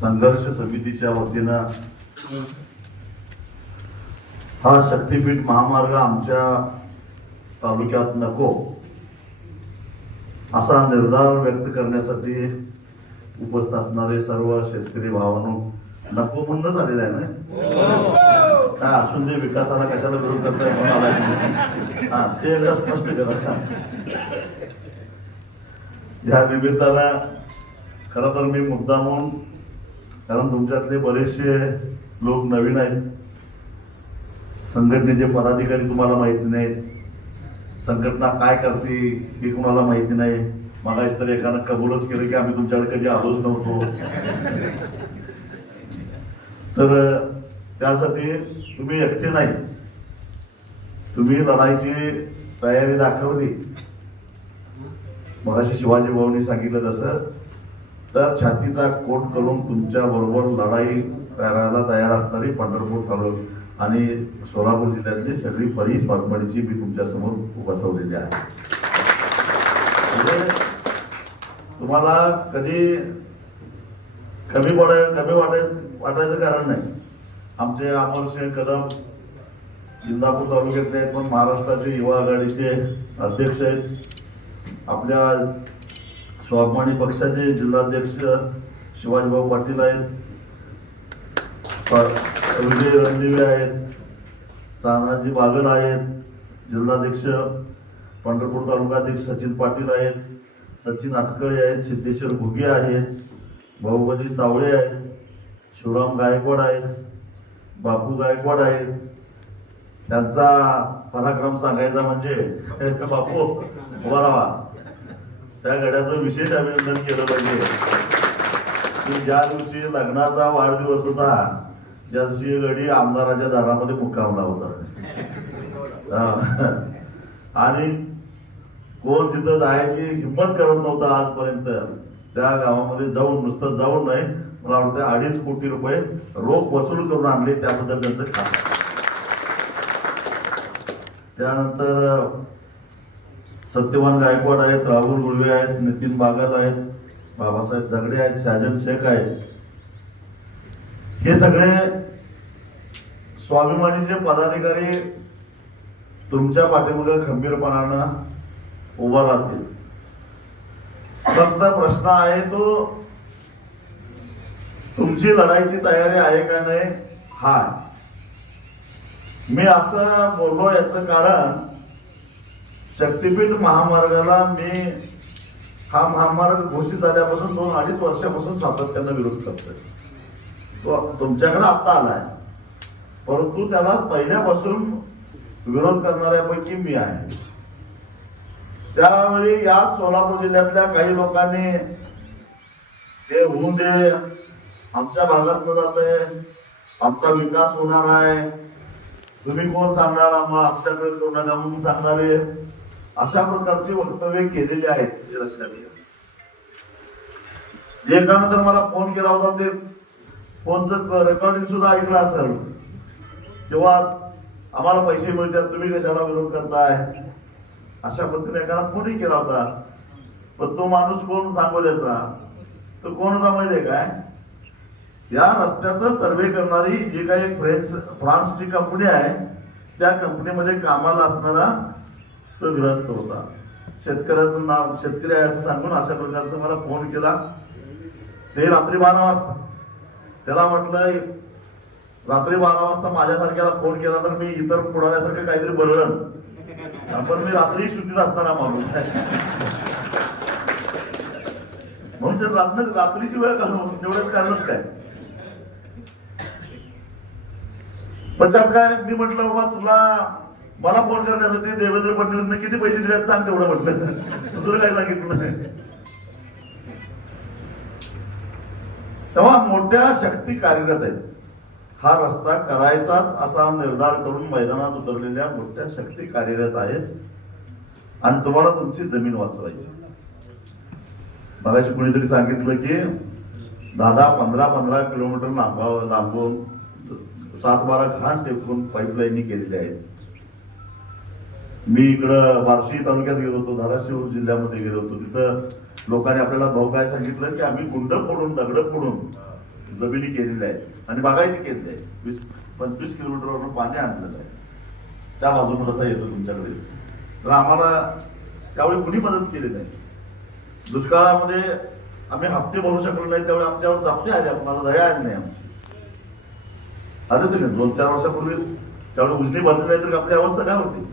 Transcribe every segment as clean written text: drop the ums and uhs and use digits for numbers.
संघर्ष समितीच्या वतीनं हा शक्तीपीठ महामार्ग आमच्या तालुक्यात नको असा निर्धार व्यक्त करण्यासाठी उपस्थित असणारे सर्व शेतकरी भावांनो, नको म्हणून झालेलं आहे ना, काय असून ते विकासाला कशाला विरोध करताय म्हणाला, हा ते एकदा स्पष्ट करा. या निमित्तानं खरं तर मी मुद्दामून, कारण तुमच्यातले बरेचसे लोक नवीन आहेत, संघटनेचे पदाधिकारी तुम्हाला माहिती नाहीत, संघटना काय करते हे कुणाला माहिती नाही. मागास तर एकानं कबूलच केलं की आम्ही तुमच्याकडे कधी आलोच नव्हतो. तर त्यासाठी तुम्ही एकटे नाही, तुम्ही लढाईची तयारी दाखवली. मगाशी शिवाजी भाऊंनी सांगितलं तसं, तर छातीचा कोट करून तुमच्या बरोबर लढाई करायला तयार असणारी पंढरपूर तालुका आणि सोलापूर जिल्ह्यातली सगळी फळी स्वारपडीची मी तुमच्या समोर बसवलेली आहे. म्हणजे तुम्हाला कधी कमी वाटायचं कारण नाही. आमचे अमरसिंह कदम इंदापूर तालुक्यातले आहेत, पण महाराष्ट्राचे युवा आघाडीचे अध्यक्ष आहेत. आपल्या स्वाभिमानी पक्षाचे जिल्हाध्यक्ष शिवाजीभाऊ पाटील आहेत, विजय रणदिवे आहेत, तानाजी बागल आहेत, जिल्हाध्यक्ष पंढरपूर तालुकाध्यक्ष सचिन पाटील आहेत, सचिन अटकळे आहेत, सिद्धेश्वर घुगे आहेत, बाहुबली सावळे आहेत, शिवराम गायकवाड आहेत, बापू गायकवाड आहेत. त्यांचा पराक्रम सांगायचा म्हणजे बापू उभा राहा, त्या गड्याचं विशेष अभिनंदन केलं पाहिजे की ज्या दिवशी लग्नाचा वाढदिवस होता त्या दिवशी गडी आमदाराच्या दारामध्ये मुक्कामला होता. आणि कोण तिथं जायची हिंमत करत नव्हता आजपर्यंत. त्या गावामध्ये जाऊन, नुसतं जाऊन नाही, मला वाटतं 2.5 कोटी रुपये रोख वसूल करून आणले, त्याबद्दल त्यांचं खास. त्यानंतर सत्यवान गायकवाड आहेत, राहुल गुळवे आहेत, नितीन बागल आहेत, बाबासाहेब झगडे आहेत, साजन शेख आहेत. हे सगळे स्वाभिमानीचे पदाधिकारी तुमच्या पाठीमागे खंबीरपणानं उभा राहतील. फक्त प्रश्न आहे तो, तुमची लढाईची तयारी आहे का नाही. हा मी असं बोललो याचं कारण, शक्तीपीठ महामार्गाला मी हा महामार्ग घोषित झाल्यापासून 2-2.5 वर्षापासून सातत्यानं विरोध करतोय. तो तुमच्याकडे आता आलाय, परंतु त्याला पहिल्यापासून विरोध करणाऱ्यापैकी मी आहे. त्यावेळी या सोलापूर जिल्ह्यातल्या काही लोकांनी ते होऊन दे, आमच्या भागात न जातंय, आमचा विकास होणार आहे, तुम्ही कोण सांगणार, आमच्याकडे करू नका म्हणून सांगणारे, अशा प्रकारची वक्तव्य केलेली आहेत. हे लक्षात घ्या. एकानं तर मला फोन केला होता, ते फोनचं रेकॉर्डिंग सुद्धा ऐकलं असेल, तेव्हा आम्हाला पैसे मिळतात, तुम्ही कशाला विरोध करताय, अशा पद्धतीने एकाला फोनही केला होता. पण तो माणूस कोण सांगोल्याचा, तो कोण होता माहितीये काय, या रस्त्याचा सर्वे करणारी जी काही फ्रान्सची कंपनी आहे, त्या कंपनीमध्ये कामाला असणारा तो ग्रस्त होता. शेतकऱ्याचं नाव शेतकरी आहे असं सांगून अशा प्रकारचा मला फोन केला. ते रात्री 12 वाजता. त्याला म्हटलं, रात्री 12 वाजता माझ्यासारख्याला फोन केला तर मी इतर पुढाऱ्यासारखं काहीतरी बोललं, पण मी रात्री शुद्धीत असताना माणूस म्हणून रात्रीची वेळ काढून एवढंच कारणच काय. पण त्यात काय, मी म्हटलं बाबा तुला मला फोन करण्यासाठी देवेंद्र फडणवीसने किती पैसे दिले सांग तेवढं म्हटलं, तुला काय सांगितलं नाही. तेव्हा मोठ्या शक्ती कार्यरत आहेत. हा रस्ता करायचाच असा निर्धार करून मैदानात उतरलेल्या मोठ्या शक्ती कार्यरत आहेत आणि तुम्हाला तुमची जमीन वाचवायची. मगाशी कुणीतरी सांगितलं की 10-15 किलोमीटर लांबून 7-12 घाण टेकून पाईपलाईन केलेल्या आहेत. मी इकडं बार्शी तालुक्यात गेलो होतो, धाराशिव जिल्ह्यामध्ये गेलो होतो. तिथं लोकांनी आपल्याला भाऊ काय सांगितलं की आम्ही गुंड फोडून दगड फोडून जमिनी केलेल्या आहेत आणि बागायती केलेली आहे. 20-25 किलोमीटरवरून पाणी आणलेलं आहे. त्या बाजून कसा येतो तुमच्याकडे, तर आम्हाला त्यावेळी कुणी मदत केली नाही. दुष्काळामध्ये आम्ही हप्ते भरू शकलो नाही, त्यावेळी आमच्यावर जप्ते आले, आपल्याला दया आली नाही आमची. आले होते 2-4 वर्षापूर्वी त्यावेळी उजनी भरली नाही तर आपली अवस्था काय होती.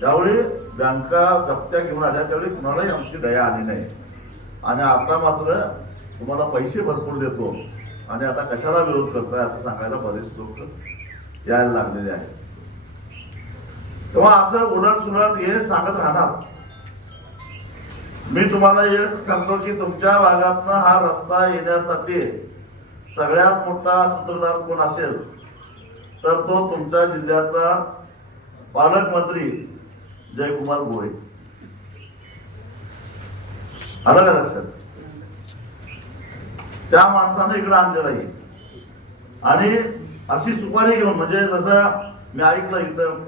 त्यावेळी बँका जप्त्या घेऊन आल्या, त्यावेळी कुणालाही आमची दया आली नाही. आणि आता मात्र तुम्हाला पैसे भरपूर देतो आणि आता कशाला विरोध करताय असं सांगायला बरेच लोक यायला लागलेले आहेत. तेव्हा असं उलट सुलट हे सांगत राहणार. मी तुम्हाला हे सांगतो की तुमच्या भागातनं हा रस्ता येण्यासाठी सगळ्यात मोठा सूत्रधार कोण असेल तर तो तुमच्या जिल्ह्याचा पालकमंत्री जयकुमार गोरे. आलं का लक्षात? त्या माणसाने इकडे आणलेला आहे आणि अशी सुपारी घेऊन, म्हणजे जसं मी ऐकलं इथं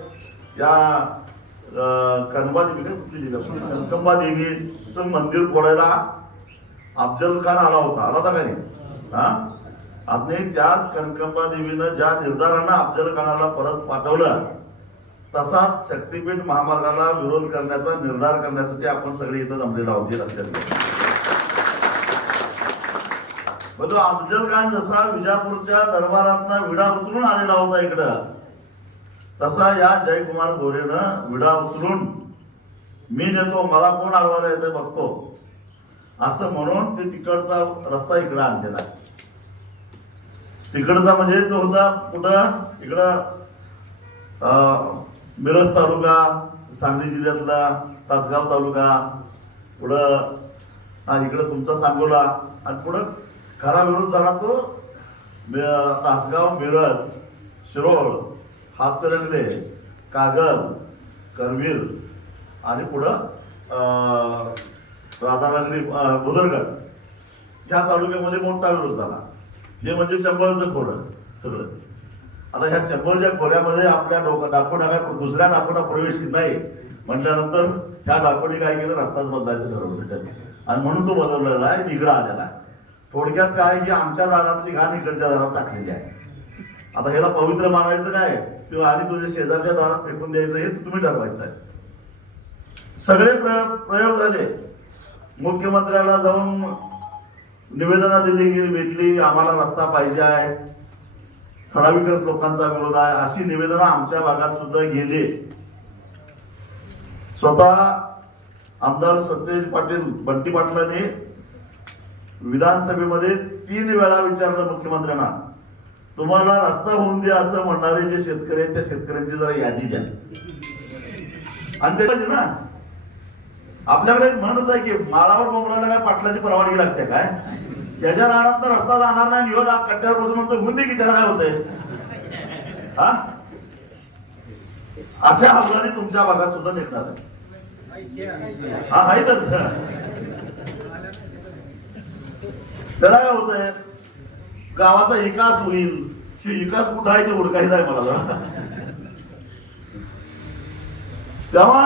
या कनबा देवीचं मंदिर फोडायला अफजल खान आला होता का नाही? आणि त्याच कनकंबा देवीनं ज्या निर्धारानं अफजल खानाला परत पाठवलं, तसाच शक्तीपीठ महामार्गाला विरोध करण्याचा निर्धार करण्यासाठी आपण सगळे इथं जमलेलो आहोत. लक्षात घ्या. अफजल खान जसा विजापूरच्या दरबारातनं विडा उचलून आलेला होता इकडं, तसा या जयकुमार गोरेनं विडा उचलून मी नेतो, मला कोण अडवायला येते बघतो असं म्हणून ते तिकडचा रस्ता इकडं आणलेला आहे. तिकडचा म्हणजे तो होता कुठं, इकडं मिरज तालुका, सांगली जिल्ह्यातला तासगाव तालुका, पुढं इकडं तुमचा सांगोला, आणि पुढं खरा विरोध झाला तो तासगाव, मिरज, शिरोळ, हातकणंगले, कागल, करवीर आणि पुढं राधानगरी, बुदरगड या तालुक्यामध्ये मोठा विरोध झाला. हे म्हणजे चंबळचं खोरं सगळं. आता ह्या चंबळच्या खोऱ्यामध्ये आपल्या डाकोटा दुसऱ्या डाकोटा प्रवेश नाही म्हटल्यानंतर ह्या डाकोटी काय केलं, रस्ताच बदलायचं ठरवलं आणि म्हणून तो बदललेला आहे, इकडं आलेला आहे. थोडक्यात काय की आमच्या दारातली घाण इकडच्या दारात टाकलेली आहे. आता ह्याला पवित्र मानायचं काय किंवा आणि तुझ्या शेजारच्या दारात फेकून द्यायचं हे तुम्ही ठरवायचं आहे. सगळे प्रयोग झाले. मुख्यमंत्र्याला जाऊन निवेदना दिली गेली, भेटली, आम्हाला रस्ता पाहिजे आहे, ठराविकच लोकांचा विरोध आहे, अशी निवेदना आमच्या भागात सुद्धा गेली. स्वतः आमदार सतेज पाटील, बंटी पाटलांनी विधानसभेमध्ये 3 वेळा विचारलं मुख्यमंत्र्यांना, तुम्हाला रस्ता होऊन द्या असं म्हणणारे जे शेतकरी आहेत त्या शेतकऱ्यांची जरा यादी द्या. आणि ते पाहिजे ना, आपल्याकडे म्हणच आहे की माळावर बोंबलायला काय पाटलाची परवानगी लागते काय? त्याच्या रानात रस्ता जाणार नाही, युवा कट्ट्यावर बसून म्हणतो होऊन दे की, त्याला काय होतंय? अशा अपघाती तुमच्या भागात सुद्धा निघणार आहे. हा माहीतच. त्याला काय होतंय, गावाचा विकास होईल, विकास कुठं आहे ते हुडकायचं आहे मला. तेव्हा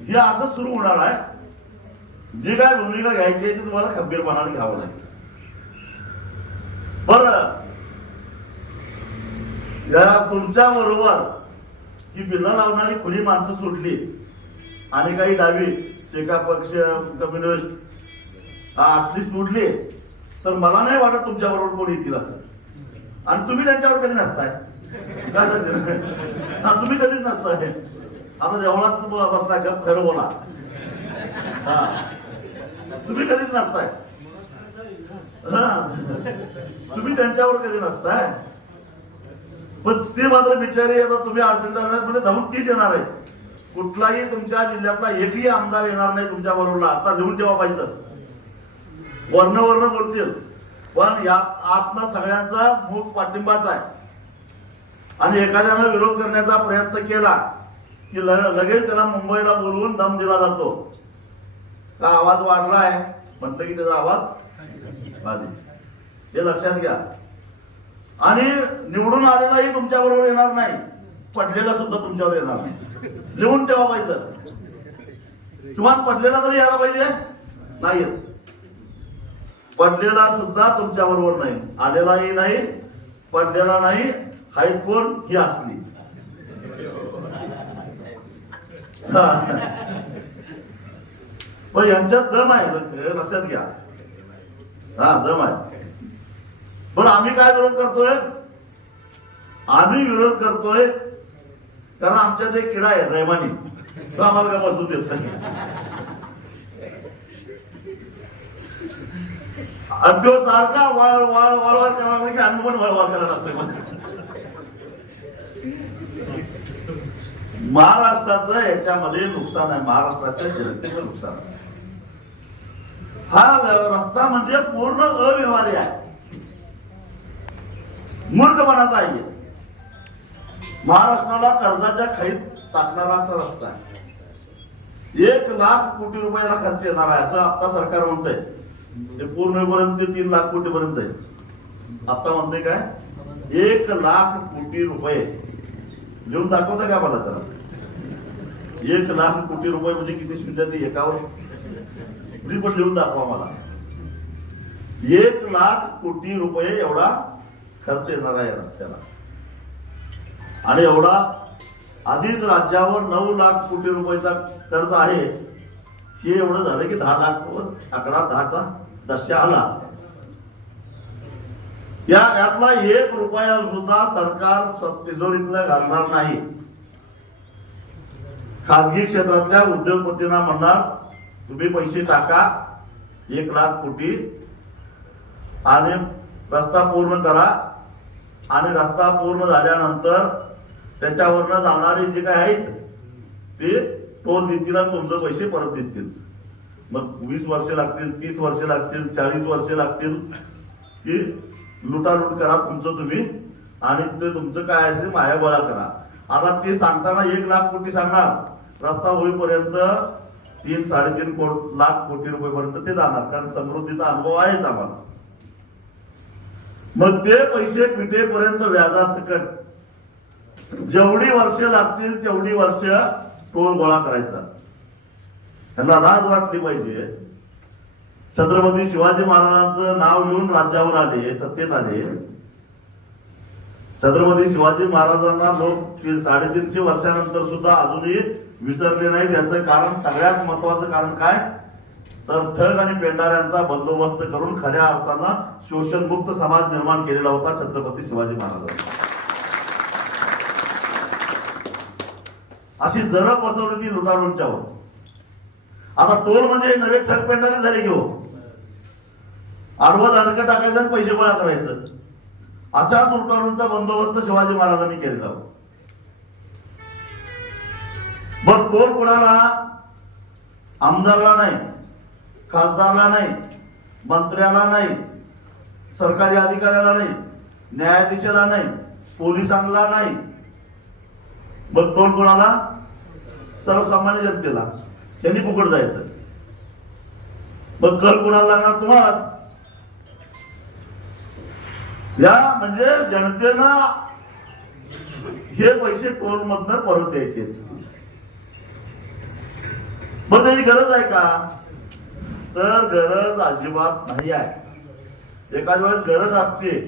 हे असं सुरू होणार आहे. जी काय भूमिका घ्यायची आहे ती तुम्हाला खंबीरपणाने घ्यावं लागेल. बरं, तुमच्या बरोबर ही बिल्ला लावणारी खुली माणसं सुटली आणि काही डावी शेका पक्ष, कम्युनिस्ट असली सोडली तर मला नाही वाटत तुमच्या बरोबर कोणी येतील असं. आणि तुम्ही त्यांच्यावर कधी नसताय, तुम्ही कधीच नसताय. आता देवळात बसलाय का, खरं बोला. तुम्ही कधीच नसताय, तुम्ही त्यांच्यावर कधी नसताय. पण ते मात्र बिचारी आता तुम्ही अडचणीदार म्हणजे धमक तीच येणार आहे. कुठलाही तुमच्या जिल्ह्यातला एकही आमदार येणार नाही तुमच्या बरोबरला. आता लिहून ठेवा पाहिजे. वर्ण बोलतील पण यात आतनं सगळ्यांचा मूक पाठिंबाच आहे. आणि एखाद्यानं विरोध करण्याचा प्रयत्न केला की लगेच त्याला मुंबईला बोलवून दम दिला जातो. का आवाज वाढलाय म्हटलं की त्याचा आवाज वाढेल. हे लक्षात घ्या. आणि निवडून आलेलाही तुमच्या बरोबर येणार नाही, पडलेला सुद्धा तुमच्यावर येणार नाही. लिहून ठेवा पाहिजे, किंवा पडलेला तरी यायला पाहिजे. नाही येत, पडलेला सुद्धा तुमच्या बरोबर नाही, आलेलाही नाही, पडलेला नाही. हाय कोण? ही असली. पण यांच्यात दम आहे, लक्षात घ्या. हा, दम आहे. पण आम्ही काय विरोध करतोय? आम्ही विरोध करतोय कारण आमच्यात एक किडा आहे रैमानी, तो आम्हाला काय बसू देत नाही. आणि तो सारखा वाळवाळ करायला लागला की आम्ही पण वळवाळ करायला लागतोय. महाराष्ट्राचं याच्यामध्ये नुकसान आहे, महाराष्ट्राच्या जनतेचं नुकसान आहे. हा रस्ता म्हणजे पूर्ण अव्यवहार्य आहे, मूर्खपणाचा आहे. महाराष्ट्राला कर्जाच्या खाईत टाकणारा असा रस्ता आहे. 1 लाख कोटी रुपयाला खर्च येणार आहे असं आता सरकार म्हणतंय. ते पूर्ण पर्यंत 3 लाख कोटी पर्यंत आहे. आता म्हणते काय 1 लाख कोटी रुपये. लिहून दाखवता का मला जरा? 1 लाख कोटी रुपये म्हणजे किती शून्य ते एकावर? पण लिहून दाखवा मला. 1 लाख कोटी रुपये एवढा खर्च येणार आहे रस्त्याला. आणि एवढा आधीच राज्यावर 9 लाख कोटी रुपयाचा कर्ज आहे. हे एवढं झालं की 10 लाख वर आकडा 10चा दशा आला. यातला 1 रुपया सुद्धा सरकार तिजोरीतला घालणार नाही. खासगी क्षेत्रातल्या उद्योगपतींना म्हणणार तुम्ही पैसे टाका 1 लाख कोटी आणि रस्ता पूर्ण करा. आणि रस्ता पूर्ण झाल्यानंतर त्याच्यावरनं जाणारे जे काय आहेत ते टोल देतील आणि तुमचे पैसे परत देतील. मग 20 वर्ष लागतील, 30 वर्ष लागतील, 40 वर्ष लागतील की लुटालूट करा तुमचं तुम्ही आणि ते तुमचं काय असेल माया गोळा करा. आता ते सांगताना 1 लाख कोटी सांगणार, रस्ता होईपर्यंत 3-3.5 लाख कोटी रुपयेपर्यंत ते जाणार, कारण समृद्धीचा अनुभव आहेच आम्हाला. मग ते पैसे पिटेपर्यंत व्याजासकट जेवढी वर्ष लागतील तेवढी वर्ष टोल गोळा करायचा. त्यांना लाज वाटली पाहिजे. छत्रपती शिवाजी महाराजांचं नाव घेऊन राज्यावर आले, सत्तेत आले. छत्रपती शिवाजी महाराजांना लोक 350 वर्षानंतर सुद्धा अजूनही विसरले नाहीत. याचं कारण, सगळ्यात महत्वाचं कारण काय तर ठग आणि पेंढाऱ्यांचा बंदोबस्त करून खऱ्या अर्थानं शोषणमुक्त समाज निर्माण केलेला होता छत्रपती शिवाजी महाराजांनी. अशी जरब बसवली ती लुटारूंच्यावर. आता टोल म्हणजे नवे ठग पेंढारे झाले की हो, आडवं दांडकं टाकायचं आणि पैसे गोळा करायचं. अशाच लुटारूंचा बंदोबस्त शिवाजी महाराजांनी केला. मग टोल कोणाला? आमदारला नाही, खासदारला नाही, मंत्र्याला नाही, सरकारी अधिकाऱ्याला नाही, न्यायाधीशाला नाही, पोलिसांना नाही. मग टोल कोणाला? सर्वसामान्य जनतेला. त्यांनी फुकट जायचं. मग कर कोणाला लागणार? तुम्हालाच. या म्हणजे जनतेनं हे पैसे टोल मधनं परत द्यायचेच. मग त्याची गरज आहे का? तर गरज अजिबात नाही आहे. एखाद्या वेळेस गरज असते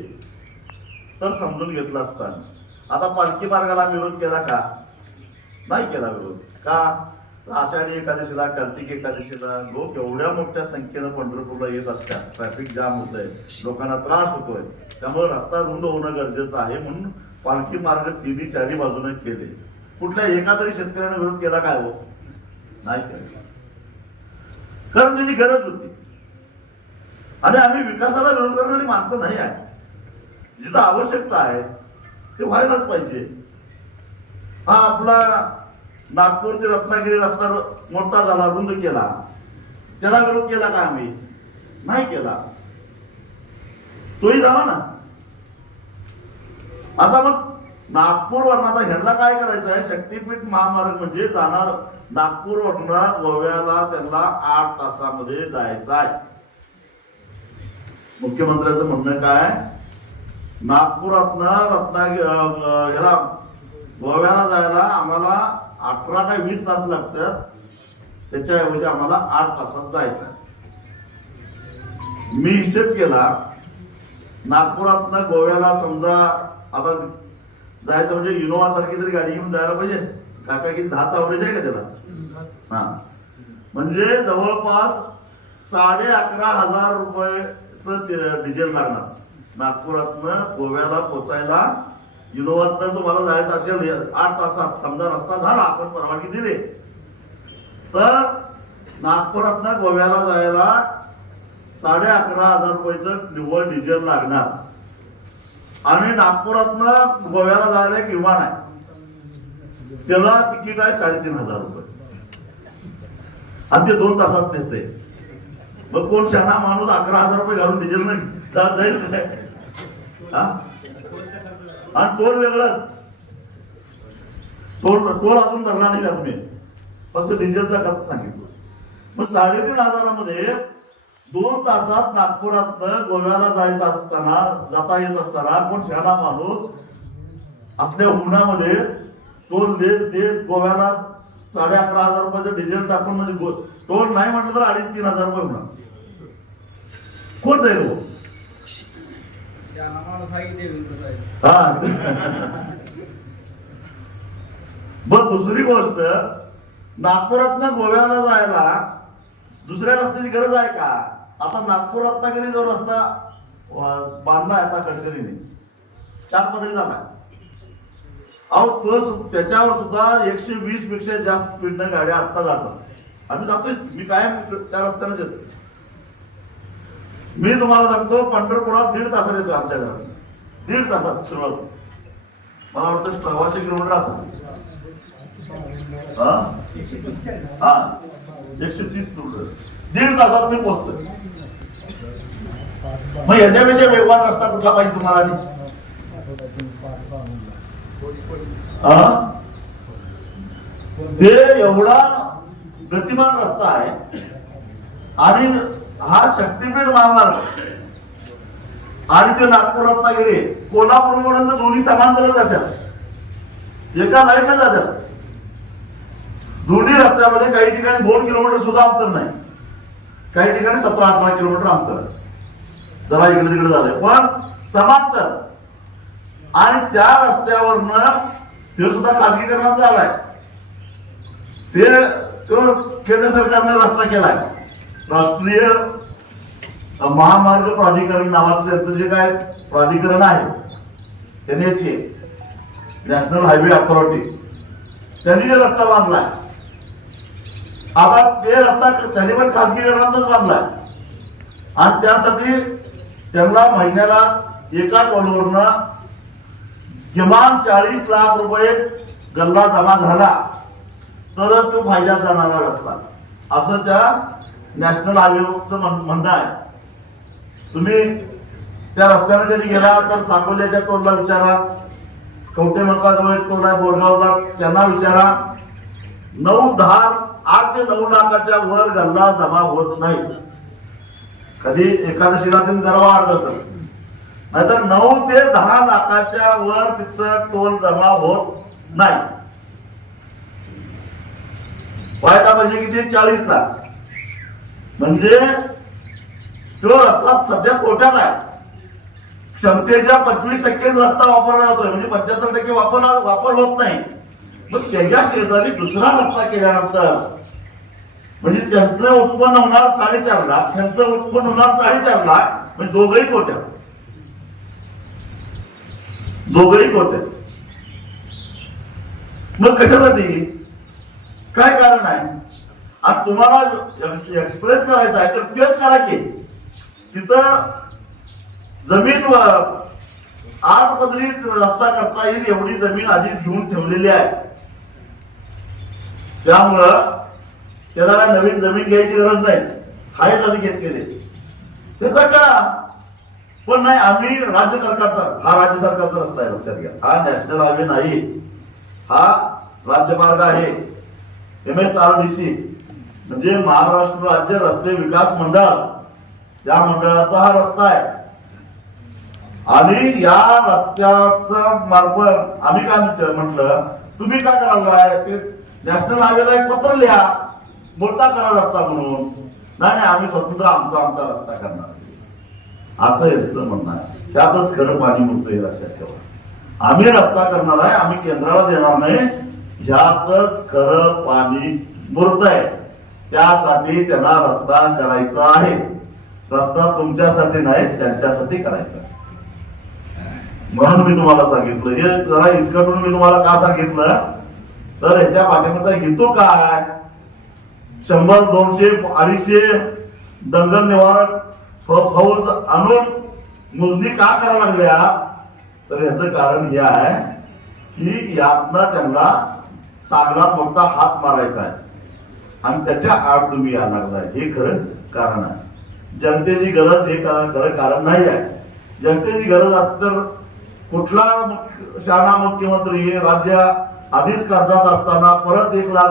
तर समजून घेतलं असतं. आता पालखी मार्गाला विरोध केला का? नाही केला विरोध. का? आषाढी एकादशीला, कार्तिक एकादशीला लोक एवढ्या मोठ्या संख्येनं पंढरपूरला येत असतात, ट्रॅफिक जाम होत आहे, लोकांना त्रास होतोय, त्यामुळे रस्ता रुंद होणं गरजेचं आहे म्हणून पालखी मार्ग 3-4 बाजूने केले. कुठल्या एका तरी शेतकऱ्याने विरोध केला काय? हो, नाही केला. कारण त्याची गरज होती. आणि आम्ही विकासाला विरोध करणारी माणसं नाही आहे. जिथं आवश्यकता आहे ते व्हायलाच पाहिजे. हा आपला नागपूर ते रत्नागिरी रस्ता मोठा झाला, रुंद केला, त्याला विरोध केला का आम्ही? नाही केला. तोही झाला ना. आता मग नागपूर वरून आता ह्यांना काय करायचं आहे? शक्तीपीठ महामार्ग म्हणजे जाणार नागपूर वरून गोव्याला त्यांना 8 तासामध्ये जायचं आहे. मुख्यमंत्र्यांचं म्हणणं काय नागपुरातनं ह्याला गोव्याला जायला आम्हाला 18 काय 20 तास लागतात, त्याच्याऐवजी आम्हाला 8 तासात जायचं. मी हिशेब केला, नागपुरातनं गोव्याला समजा आता जायचं म्हणजे इनोवा सारखी तरी गाडी घेऊन जायला पाहिजे. काका किती 10चा अवरेज आहे का त्याला? हा, म्हणजे जवळपास 11,500 रुपयेच डिझेल लागणार नागपुरातनं गोव्याला पोचायला. इनोवातनं तुम्हाला जायचं असेल 8 तासात, समजा रस्ता झाला, आपण परवानगी दिली, तर नागपुरातनं गोव्याला जायला 11,500 रुपयेच निव्वळ डिझेल लागणार. आणि नागपुरातनं गोव्याला जायला एक विमान आहे, त्याला तिकीट आहे 3,500 रुपये, आणि ते 2 तासात नेते. मग कोण शहाणा माणूस 11,000 रुपये घालून डिझेल नाही जाईल काय? आणि टोल वेगळाच, टोल अजून धरला नाही का तुम्ही? फक्त डिझेलचा खर्च सांगितलं. मग 3,500 मध्ये 2 तासात नागपुरातनं गोव्याला जायचं असताना, जाता येत असताना कोण शहाणा माणूस असल्या उन्हामध्ये टोल ते गोव्याला 11,500 रुपयाचं डिझेल टाकून, म्हणजे टोल नाही म्हटलं तर 2,500-3,000 रुपये होणार. कोण जाईल? बर, दुसरी गोष्ट, नागपुरातनं गोव्याला जायला दुसऱ्या रस्त्याची गरज आहे का? आता नागपूर रत्नागिरी जो रस्ता बांधलाय आता गडकरीने, 4 पदरी झाला. अहो तो त्याच्यावर सुद्धा 120 पेक्षा जास्त स्पीडनं गाड्या आता जातात. आम्ही जातोय, मी कायम त्या रस्त्याने येतो. मी तुम्हाला सांगतो, पंढरपुरात 1.5 तासात येतो आमच्या घरात, 1.5 तासात सुरुवात. मला वाटतं 1,600 किलोमीटर असं. हा, 130 किलोमीटर 1.5 तासात मी पोहोचतोय. मग याच्यापेक्षा वेगवान रस्ता कुठला पाहिजे तुम्हाला? ते एवढा गतिमान रस्ता आहे, आणि हा शक्तीपीठ महामार्ग, आणि ते नागपूर रत्नागिरी कोल्हापूर पर्यंत दोन्ही समांतर जातात, एका लाईनने जातात. दोन्ही रस्त्यामध्ये काही ठिकाणी 2 किलोमीटर सुद्धा अंतर नाही, काही ठिकाणी 17-18 किलोमीटर अंतर आहे. जरा इकडे तिकडे झालंय, पण समांतर. आणि त्या रस्त्यावरनं ते सुद्धा खाजगीकरणात झालाय. ते केंद्र सरकारने रस्ता केलाय, राष्ट्रीय महामार्ग प्राधिकरण नावाचं त्यांचं जे काय प्राधिकरण आहे, NHA, नॅशनल हायवे अथॉरिटी, त्यांनी जे रस्ता बांधलाय. आता ते रस्ता त्यांनी पण खासगीकरणातच बांधलाय, आणि त्यासाठी त्यांना महिन्याला एका टोलवरनं किमान 40 लाख रुपये गल्ला जमा झाला तरच तो फायद्यात जाणारा रस्ता, असं त्या नॅशनल हायवेचं म्हणणं आहे. तुम्ही त्या रस्त्याने कधी गेला तर साकोल्याच्या टोलला विचारा, कवटेमंकाजवळ एक टोल आहे बोरगावला, त्यांना विचारा. 8 ते 9 लाखाच्या वर गल्ला जमा होत नाही. कधी एकादशीला जरा वाढत असेल, नाहीतर 9 ते 10 लाखाच्या वर तिथं टोल जमा होत नाही. व्हायला पाहिजे किती? 40 लाख. म्हणजे तो रस्ता सध्या तोट्यात आहे. क्षमतेच्या 25% रस्ता वापरला जातोय, म्हणजे 75% वापर होत नाही. मग त्याच्या शेजारी दुसरा रस्ता केल्यानंतर म्हणजे त्यांचं उत्पन्न होणार 4.5 लाख, त्यांचं उत्पन्न होणार 4.5 लाख, म्हणजे दोघंही तोट्यात. मग कशासाठी? काय कारण आहे? आता तुम्हाला एक्सप्रेस करायचं आहे तर तेच करा की तिथं जमीन 8 पदरी रस्ता करता येईल एवढी जमीन आधीच घेऊन ठेवलेली आहे. त्यामुळं त्याला काय नवीन जमीन घ्यायची गरज नाही, हायच आधी घेतलेले त्याचा करा. पण नाही, आम्ही राज्य सरकारचा, हा राज्य सरकारचा रस्ता आहे, लक्षात घ्या. हा नॅशनल हायवे नाही, हा राज्यमार्ग आहे. MSRDC म्हणजे महाराष्ट्र राज्य रस्ते विकास मंडळ, या मंडळाचा हा रस्ता आहे. आणि या रस्त्याचा मार्फत आम्ही काय म्हटलं, तुम्ही काय करायला ते नॅशनल हायवेला एक पत्र लिहा, मोठा करा रस्ता म्हणून. नाही आम्ही स्वतंत्र आमचा रस्ता करणार, असं यांचं म्हणणं आहे. त्यातच खरं पाणी मुक्त हे लक्षात ठेवा. आम्ही रस्ता करणार आहे, आम्ही केंद्राला देणार नाही, ह्यातच खरं पाणी मुरत आहे. त्यासाठी त्यांना रस्ता करायचा आहे. रस्ता तुमच्यासाठी नाही, त्यांच्यासाठी करायचा. म्हणून मी तुम्हाला सांगितलं, हे जरा इसकटून मी तुम्हाला का सांगितलं, तर ह्याच्या पाठिंबाचा हेतू काय, 100, 200, 250 दंगल निवारक फौज आणून मोजणी का करायला लागल्या, तर याचं कारण हे आहे की यातनं त्यांना चांगला मोठा हात मारायचा आहे आणि त्याच्या आड तुम्ही यायला लागलाय. हे खरं कारण आहे. जनतेची गरज हे खरं कारण नाही आहे. जनतेची गरज असते तर कुठला शहाणा मुख्यमंत्री हे राज्य आधीच कर्जात असताना परत 1 लाख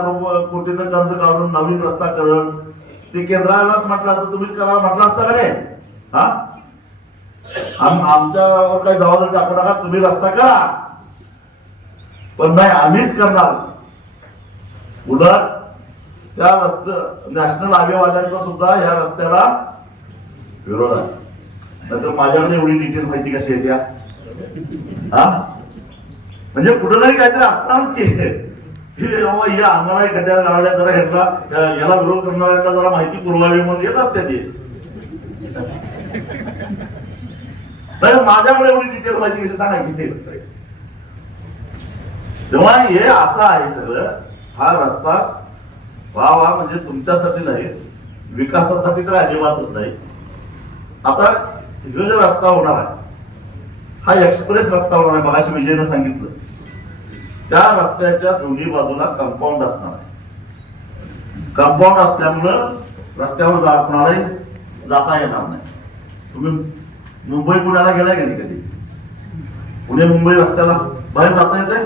कोटीचं कर्ज काढून नवीन रस्ता करण, ते केंद्रालाच म्हटलं असतं, तुम्हीच करा म्हटलं असतं का नाही? आमच्यावर काही जबाबदारी टाकू नका, तुम्ही रस्ता करा. पण नाही, आम्हीच करणार. उलट त्या नॅशनल हायवेवाल्यांचा सुद्धा या रस्त्याला विरोध आहे. नाहीतर माझ्याकडे एवढी डिटेल माहिती कशी येत्या? म्हणजे कुठेतरी काहीतरी असणारच की बाबा या आम्हाला खड्ड्यात घालण्या जरा याला विरोध करणाऱ्यांना जरा माहिती पुरवावी म्हणून येत असते ती. माझ्याकडे एवढी डिटेल माहिती कशी सांगायची? तेव्हा हे असं आहे सगळं. हा रस्ता वा म्हणजे तुमच्यासाठी नाही, विकासासाठी तर अजिबातच नाही. आता जो जो रस्ता होणार आहे हा एक्सप्रेस रस्ता होणार आहे. मगाशी विजयनं सांगितलं, त्या रस्त्याच्या दोन्ही बाजूला कंपाऊंड असणार आहे. कंपाऊंड असल्यामुळं रस्त्यावर कोणालाही जाता येणार नाही. तुम्ही मुंबई पुण्याला गेलाय का नाही कधी? पुणे मुंबई रस्त्याला बाहेर जाता येते?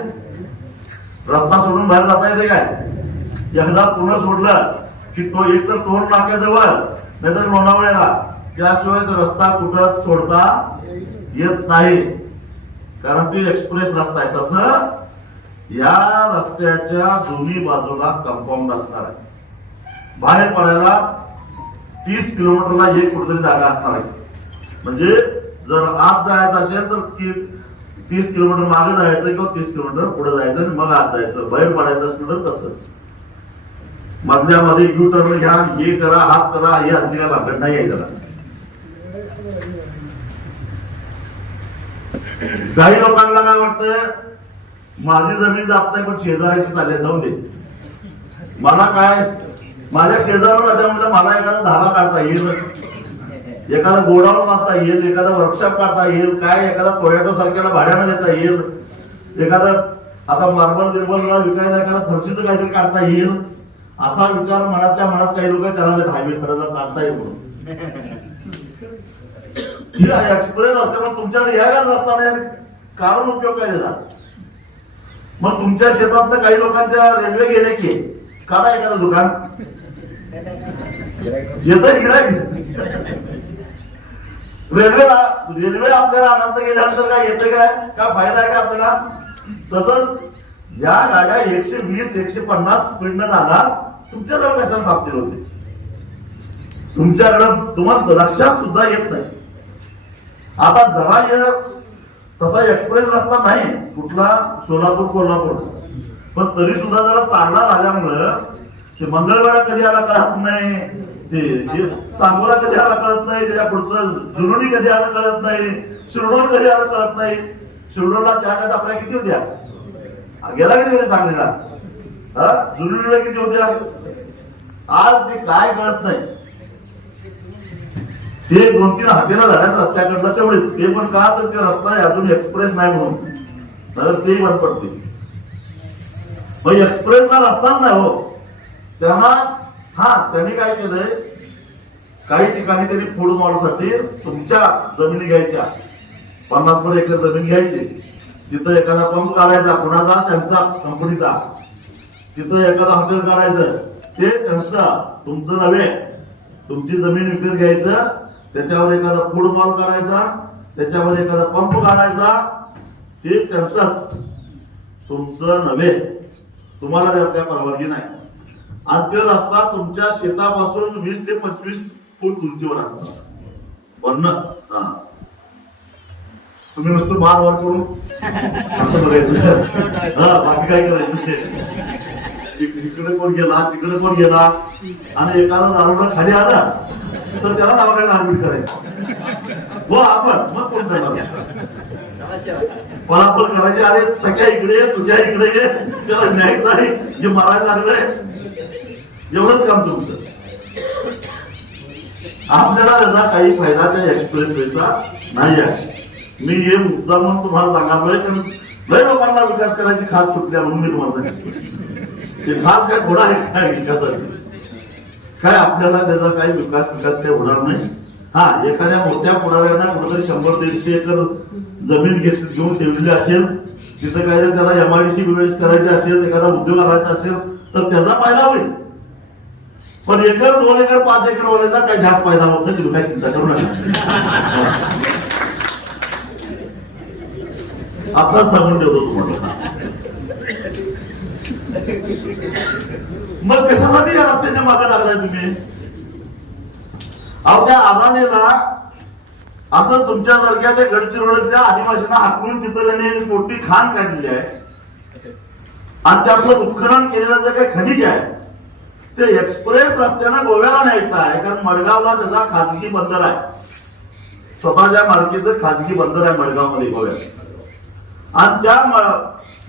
रस्ता सोडून बाहेर जाता येते काय? एकदा पुणे सोडलं की तो एक तर टोल नाक्याजवळ नाहीतर लोणावळ्याला, त्याशिवाय तो रस्ता कुठं सोडता येत नाही, कारण तो एक्सप्रेस रस्ता आहे. तसं या रस्त्याच्या दोन्ही बाजूला कंपाऊंड असणार आहे. बाहेर पडायला 30 किलोमीटरला एक कुठेतरी जागा असणार आहे. म्हणजे जर आत जायचं असेल तर 30 किलोमीटर मागे जायचं किंवा 30 किलोमीटर पुढे जायचं आणि मग आत जायचं. बाहेर पडायचं असलं तर तसंच. मधल्यामध्ये यू टर्न घ्या, हे करा, हात करा, हे असली काय भागड नाही आहे त्याला. काही लोकांना काय वाटतं, माझी जमीन जात नाही पण शेजाऱ्याची चालले, जाऊन दे, मला काय, माझ्या शेजाऱ्याला जाते म्हटलं मला एखादा धाबा काढता येईल, एखादा गोडाऊन बांधता येईल, एखादा वर्कशॉप काढता येईल, काय एखादा टोयॅटो सारख्याला भाड्याने देता येईल, एखादं आता मार्बल बिर्बलला विकायला एखादा फरशीचं काहीतरी काढता येईल, असा विचार मनातल्या मनात काही लोक करायला हायवे खरं काढता येईल म्हणून. एक्सप्रेस असल्यामुळे तुमच्याकडे यायलाच रस्ता नाही, कारण उपयोग काय देणार? मग तुमच्या शेतातनं काही लोकांच्या रेल्वे गेले की काढा एखादं दुकान, येत रेल्वे आपल्याला आनंद गेल्यानंतर काय येते काय फायदा आहे का आपल्याला? तसंच या गाड्या 120-150 स्पीडनं जाणार, तुमच्याजवळ कशाला थांबतील होते? तुमच्याकडं तुम्हाला लक्षात सुद्धा येत नाही. आता जरा तसा एक्सप्रेस रस्ता नाही कुठला, सोलापूर कोल्हापूर, पण तरी सुद्धा जरा चांगला झाल्यामुळं ते मंगळवेढा कधी आला कळत नाही, ते सांगोला कधी आला कळत नाही, त्याच्या पुढचं जुनुनी कधी आला कळत नाही, शिरडोन कधी आला कळत नाही. शिरडोनला चहाच्या टापऱ्या किती होत्या? गेला की कधी सांगलीला? जुनुनीला किती होत्या? आज ते काय कळत नाही. ते 2-3 हाटेला झाल्यात रस्त्याकडलं तेवढेच, ते पण का तर ते रस्ता अजून एक्सप्रेस नाही म्हणून, तर ते बंद पडते. मग एक्सप्रेसला रस्ताच नाही हो. त्यांनी काय केलंय, काही ठिकाणी त्यांनी फूड मॉलसाठी तुमच्या जमिनी घ्यायच्या, 50 एकर जमीन घ्यायची, तिथं एखादा पंप काढायचा कुणाचा, त्यांचा कंपनीचा, तिथं एखादा हॉटेल काढायचं, ते त्यांचं, तुमचं नव्हे, तुमची जमीन विकत घ्यायचं, त्याच्यावर एखादा फूड मॉल काढायचा, त्याच्यामध्ये एखादा पंप काढायचा, ते त्यांचाच, तुमचं नव्हे. तुम्हाला त्यात काय परवानगी नाही. आणि ते रस्ता तुमच्या शेतापासून 20 ते 25 फूट उंचीवर असतात. वरनं तुम्ही नुसतं मार वर करून असं बघायचं, बाकी काय करायचं. इकडे कोण गेला, तिकडे कोण गेला, आणि एखादा दारुडा खाली आला तर त्याला दवाखान्यात ऍडमिट करायचं. हो आपण मग कोण करणार, पळापळ करायची. अरे सगळ्या इकडे तुझ्या इकडे ये, त्याला न्यायचं आहे, जे मरायला लागलंय, एवढंच काम तुमचं. आपल्याला त्याचा काही फायदा त्या एक्सप्रेसवेचा नाही आहे. मी हे मुद्दा म्हणून तुम्हाला सांगालोय, कारण लय लोकांना विकास करायची खास सुटल्या म्हणून मी तुम्हाला सांगितलं. ते खास काय थोडा आहे काय विकासाची, काय आपल्याला त्याचा काही विकास काही होणार नाही. हा, एखाद्या मोठ्या पुढाऱ्यानं कुठेतरी 100-150 एकर जमीन घेऊन ठेवलेली असेल, तिथं काय जर त्याला MIDC प्रवेश करायचे असेल, एखादा उद्योग आणायचा असेल तर त्याचा फायदा होईल. पण 1 एकर 2 एकर 5 एकर वाल्याचा काही झाट फायदा होत नाही. तुम्ही काय चिंता करू नका. आता सांगून ठेवतो तुम्हाला. मग कशासाठी या रस्त्याच्या मागे लागलाय तुम्ही? अहो, त्या अदानीला असं तुमच्यासारख्या त्या गडचिरोलीतल्या आदिवासींना हाकलून तिथं त्यांनी मोठी खाण काढलेली आहे, आणि त्यातलं उत्खनन केलेलं जे काही खनिज आहे ते एक्सप्रेस रस्त्यानं गोव्याला न्यायचं आहे. कारण मडगावला त्याचा खाजगी बंदर आहे, स्वतःच्या मालकीचं खाजगी बंदर आहे मडगावमध्ये, गोव्यात. आणि त्या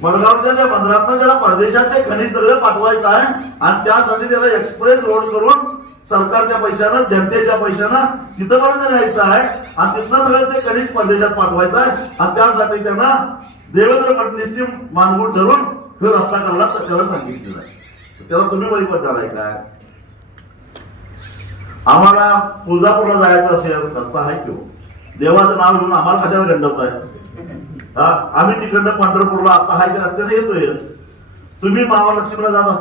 मडगावच्या त्या बंदरातनं त्याला परदेशात ते खनिज सगळं पाठवायचं आहे, आणि त्यासाठी त्याला एक्सप्रेस रोड करून सरकारच्या पैशानं, जनतेच्या पैशानं तिथपर्यंत न्यायचं आहे, आणि तिथनं सगळं ते खनिज परदेशात पाठवायचं आहे. आणि त्यासाठी त्यांना देवेंद्र फडणवीसची मानगूट धरून हे रस्ता करायला त्याला सांगितलेलं आहे. त्याला तुम्ही बळी पडणार आहे काय? आम्हाला तुळजापूरला जायचं असेल, रस्ता आहे किंवा देवाचं नाव घेऊन आम्हाला कशाला गंडवत आहे? आम्ही तिकडनं पंढरपूरला आता आहे त्या रस्त्याने येतोय. तुम्ही महालक्ष्मीला जाणार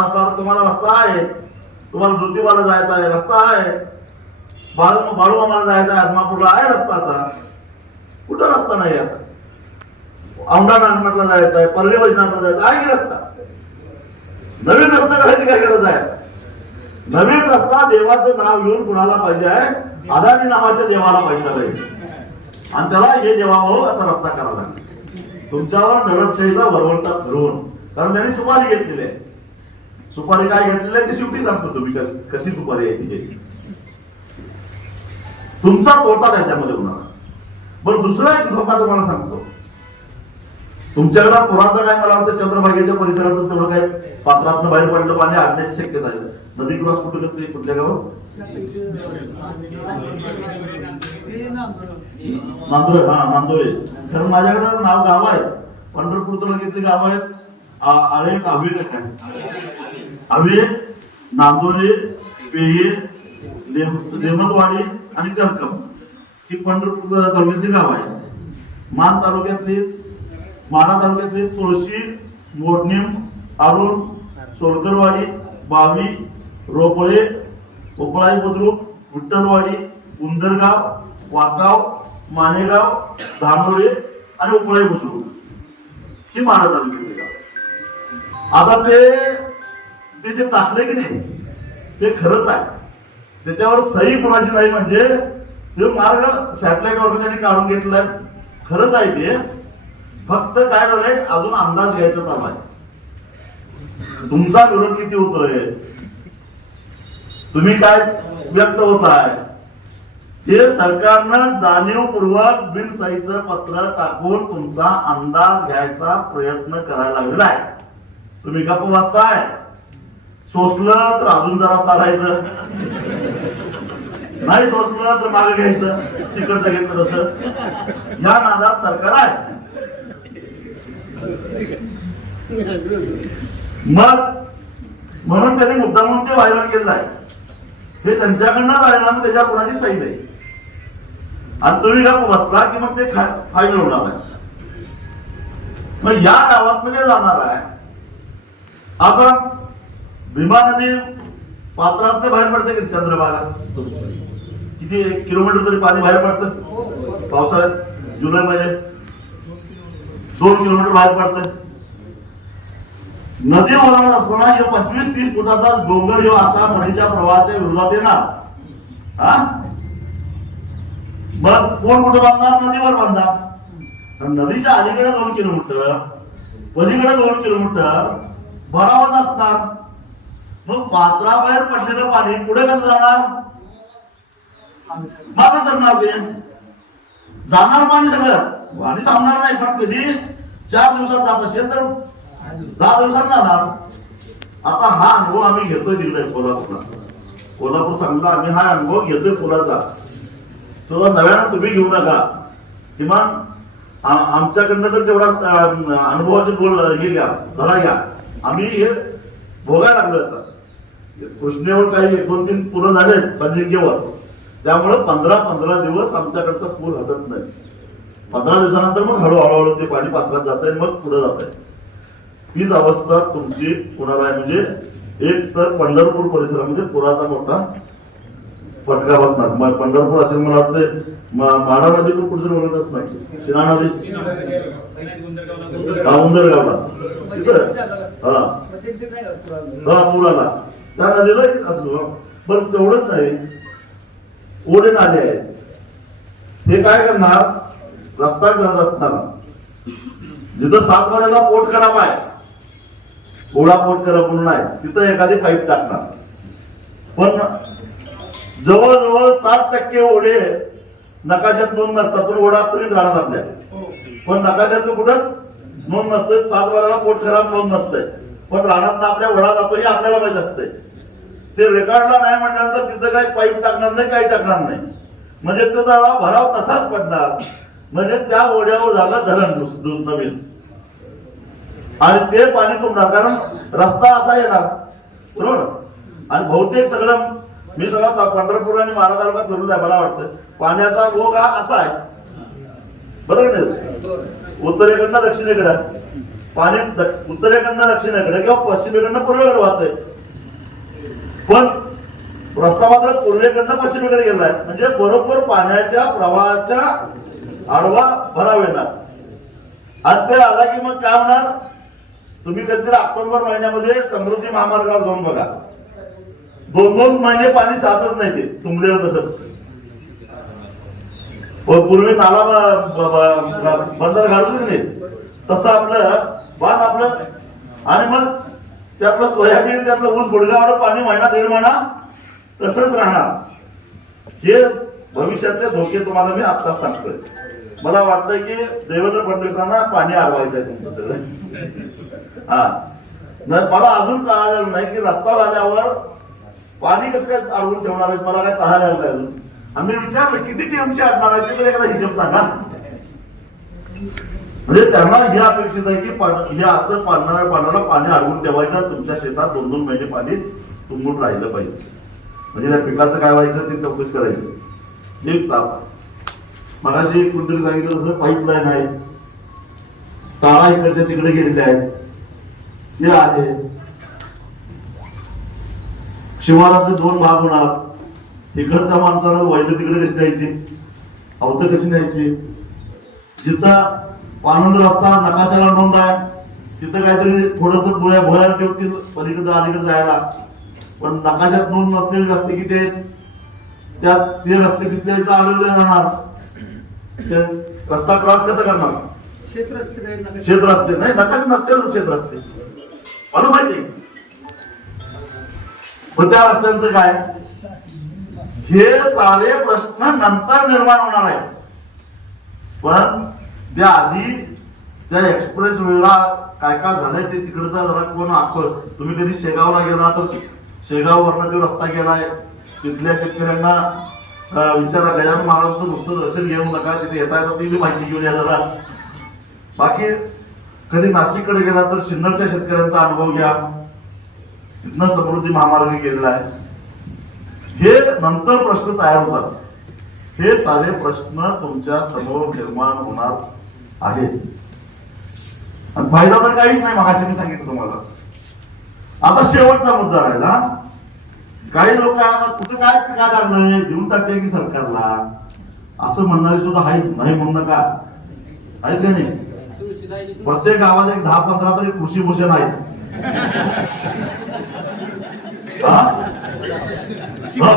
असता तर तुम्हाला रस्ता आहे. तुम्हाला ज्योतिबाला जायचं आहे, रस्ता आहे. बाळूमामाला जायचं आहे, आदमापूरला आहे रस्ता. आता कुठं रस्ता नाही. आता औंढा नागनाथला जायचं आहे, परळी वैजनाथला जायचं आहे की रस्ता? नवीन रस्ता करायची काय गरज आहे? नवीन रस्ता देवाचं नाव घेऊन कुणाला पाहिजे आहे? अदानी नावाच्या देवाला पाहिजे आहे, आणि त्याला हे देवाभाऊ आता रस्ता करावा लागला. तुमच्यावर दडपशाहीचा वरवंटा धरून, कारण त्यांनी सुपारी घेतलेली आहे. सुपारी काय घेतलेली आहे ती शेवटी सांगतो तुम्ही कशी सुपारी आहे ती. तुमचा तोटा त्याच्यामध्ये होणार. बरं, दुसरा एक धोका तुम्हाला सांगतो. तुमच्याकडे पुराचं काय, मला वाटतं चंद्रभागेच्या परिसरातच तेवढं काय पात्रातनं बाहेर पडलं पाणी आणण्याची शक्यता आहे. नदी क्रॉस कुठे करते, कुठल्या गावात? नांदोळे. हा, नांदोळे. कारण माझ्याकडे नाव गाव आहे, पंढरपूर तालुक्यातली गाव आहेत. आळे, आवे, काय आवे, नांदोळे, पेये, लेमतवाडी आणि चरकम ही पंढरपूर तालुक्यातली गाव आहे. मान तालुक्यातली, माढा तालुक्यातली तुळशी, मोडणीम, अरुण, सोलकरवाडी, बावी, रोपळे, उपळाई बुद्रुक, विठ्ठलवाडी, उंदरगाव, वाकाव, मानेगाव, धानोरे आणि उपळाई बुद्रुक ही माढा तालुक्यातली गाव. आता ते जे टाकले की नाही ते खरंच आहे. त्याच्यावर सही कोणाची नाही, म्हणजे ते मार्ग सॅटेलाइट वर त्यांनी काढून घेतलाय. खरंच आहे ते. फक्त काय झालंय, अजून अंदाज घ्यायचा चालू आहे. तुमचा विरोध किती होतोय, तुम्ही काय व्यक्त होताय, हे सरकारनं जाणीवपूर्वक बिनसहीचं पत्र टाकून तुमचा अंदाज घ्यायचा प्रयत्न करायला लागलेला आहे. तुम्ही गप्प बसताय. सोसलं तर अजून जरा सारायचं, नाही सोसलं तर मागे घ्यायचं, तिकडचं घेतलं तसं. या नादात सरकार आहे. मग म्हणून त्यांनी मुद्दा म्हणून ते व्हायरल केलेलं आहे. हे त्यांच्याकडनं झालेलं, त्याच्या कोणाची सही नाही. आणि तुम्ही गप्प बसला की मग ते फाईल होणार आहे. मग या गावात मध्ये जाणार आहे. आता भीमा नदी पात्रात बाहेर पडते की चंद्रभागा, किती 1 किलोमीटर तरी पाणी बाहेर पडतं पावसाळ्यात जुलै मध्ये 2 किलोमीटर बाहेर पडतं. नदी वळणात असताना हे 25-30 फुटाचा डोंगर ह्यो असा नदीच्या प्रवाहाच्या विरोधात येणार. हा मग कोण कुठं बांधणार? नदीवर बांधणार. नदीच्या अलीकडे 2 किलोमीटर पलीकडे 2 किलोमीटर भरावच असणार. मग पात्राबाहेर पडलेलं पाणी पुढे कसं जाणार? मागे सरणार. ते जाणार पाणी सगळं, पाणी थांबणार नाही. पण कधी 4 दिवसात जात असेल तर 10 दिवसात जाणार. आता हा अनुभव आम्ही घेतोय तिकडे कोल्हापूर चांगला आम्ही हा अनुभव घेतोय पुलाचा. तो नव्यानं तुम्ही घेऊ नका. किमान आमच्याकडनं तर तेवढा अनुभवाचे बोल हे घ्या, धडा घ्या. आम्ही हे भोगायला लागलो. आता कृष्णेवर काही 1-2-3 पुलं झालेत पंचगंगेवर, त्यामुळे 15 दिवस आमच्याकडचा पूल हटत नाही. 15 दिवसानंतर मग हळूहळू ते पाणी पात्रात जात आहे, मग पुढे जात आहे. तीच अवस्था तुमची कुणाला आहे. म्हणजे एक तर पंढरपूर परिसरामध्ये पुराचा मोठा फटका बसणार. पंढरपूर असेल, मला वाटतं माढा नदी पण कुठेतरी ओळखच नाही, शिना नदी उंदरगावला तिथं पूर आला त्या नदीला असलो. बरं तेवढंच नाही, ओढे नाले आहेत. हे काय करणार? रस्ता करत असताना जिथं 7 वाऱ्याला पोट खराब आहे, ओढा पोट खराब म्हणून आहे, तिथं एखादी पाईप टाकणार. पण जवळजवळ 60% ओढे नकाशात नोंद नसतात. पण ओढा असतो की राहणार आपल्या, पण नकाशात कुठंच नोंद नसतोय. 7 वाऱ्याला पोट खराब नोंद नसतंय, पण रानात आपल्या ओढा जातो हे आपल्याला माहित असतंय. ते रेकॉर्डला नाही म्हटल्यानंतर तिथं काही पाईप टाकणार नाही, काही टाकणार नाही. म्हणजे तो त्याला भराव तसाच पडणार. म्हणजे त्या ओढ्यावर झालं धरण नवीन, आणि ते पाणी तुंबणार. कारण रस्ता असा येणार बरोबर. आणि बहुतेक सगळं मी सगळं पंढरपूर आणि माढा तालुका फिरून आहे. मला वाटतं पाण्याचा ओघ हा असा आहे बरोबर नाही. उत्तरेकडनं दक्षिणेकडे पाणी, उत्तरेकडनं दक्षिणेकडे किंवा पश्चिमेकडनं पूर्वेकडे वाहतंय. पण रस्ता मात्र पूर्वेकडनं पश्चिमेकडे गेलाय. म्हणजे बरोबर पाण्याच्या प्रवाहाच्या आडवा भराव येणार. आणि ते आला की मग काय होणार? तुम्ही कधीतरी ऑक्टोबर महिन्यामध्ये समृद्धी महामार्गावर जाऊन बघा, 2-2 महिने पाणी जातच नाही. ते तुंबलेलं तसंच. पूर्वी नाला बंदर घालत नाही तसं आपलं बांध आपलं. आणि मग त्यातलं सोयाबीन, त्यातलं ऊस गुडघ्यावर पाणी महिना 1.5 महिना तसंच राहणार. हे भविष्यातले धोके तुम्हाला मी आत्ताच सांगतोय. मला वाटतंय की देवेंद्र फडणवीसांना पाणी अडवायचंय तुमचं सगळं. हा मला अजून कळालेलं नाही की रस्ता झाल्यावर पाणी कसं काय अडवून ठेवणार आहेत. मला काय कळालेलं नाही अजून. आम्ही विचारलं किती टीएमसी अडणार आहे, ते एखादा हिशोब सांगा. म्हणजे त्यांना हे अपेक्षित आहे की हे असं पाण्याला पाणी अडवून ठेवायचं. तुमच्या शेतात 2-2 महिने पाणी तुंबून राहिलं पाहिजे. म्हणजे त्या पिकाचं काय व्हायचं ते चौकशी करायची. एक ताप मगाशी कुठेतरी सांगितलं तसं पाईपलाईन आहे, तारा इकडच्या तिकडे गेलेले आहेत. ते आहे शिवाराचे 2 भाग होणार. तिकडच्या माणसाला वैद्य तिकडे कशी न्यायची, अवत कशी न्यायची. जिथं आनंद रस्ता नकाशाला नोंद आहे तिथं काहीतरी थोडस भोयाला ठेवतील पलीकडे अलीकडे जायला. पण नकाशात नोंद नसलेले रस्ते किती आहेत, त्यात ते रस्ते किती आलेले जाणार. रस्ता क्रॉस कसा करणार? शेत रस्ते नाही, नकाशात नसते शेत रस्ते, मला माहिती. पण त्या रस्त्यांचं काय? हे सारे प्रश्न नंतर निर्माण होणार आहे. पण त्या आधी त्या एक्सप्रेस वेला काय काय झालंय ते तिकडचा जरा कोण आखल. तुम्ही कधी शेगावला गेला तर शेगाववरनं तो रस्ता गेलाय. तिथल्या शेतकऱ्यांना विचारा, गजानन महाराजांचं नुसतं दर्शन घेऊ नका, तिथे येता येता ती माहिती घेऊन या जरा. बाकी कधी नाशिककडे गेला तर सिन्नरच्या शेतकऱ्यांचा अनुभव घ्या, तिथनं समृद्धी महामार्ग गेलेला आहे. हे नंतर प्रश्न तयार होतात. हे सारे प्रश्न तुमच्या समोर निर्माण होणार आहेत. आणि फायदा तर काहीच नाही, मगाशी मी सांगितलं तुम्हाला. आता शेवटचा मुद्दा राहिला काही लोक कुठं काय काय लागलं देऊन टाकले की सरकारला असं म्हणणारे सुद्धा आहेत, नाही म्हणू नका, आहेत का नाही? प्रत्येक गावात एक 10-15 तरी कृषी भूषण आहेत.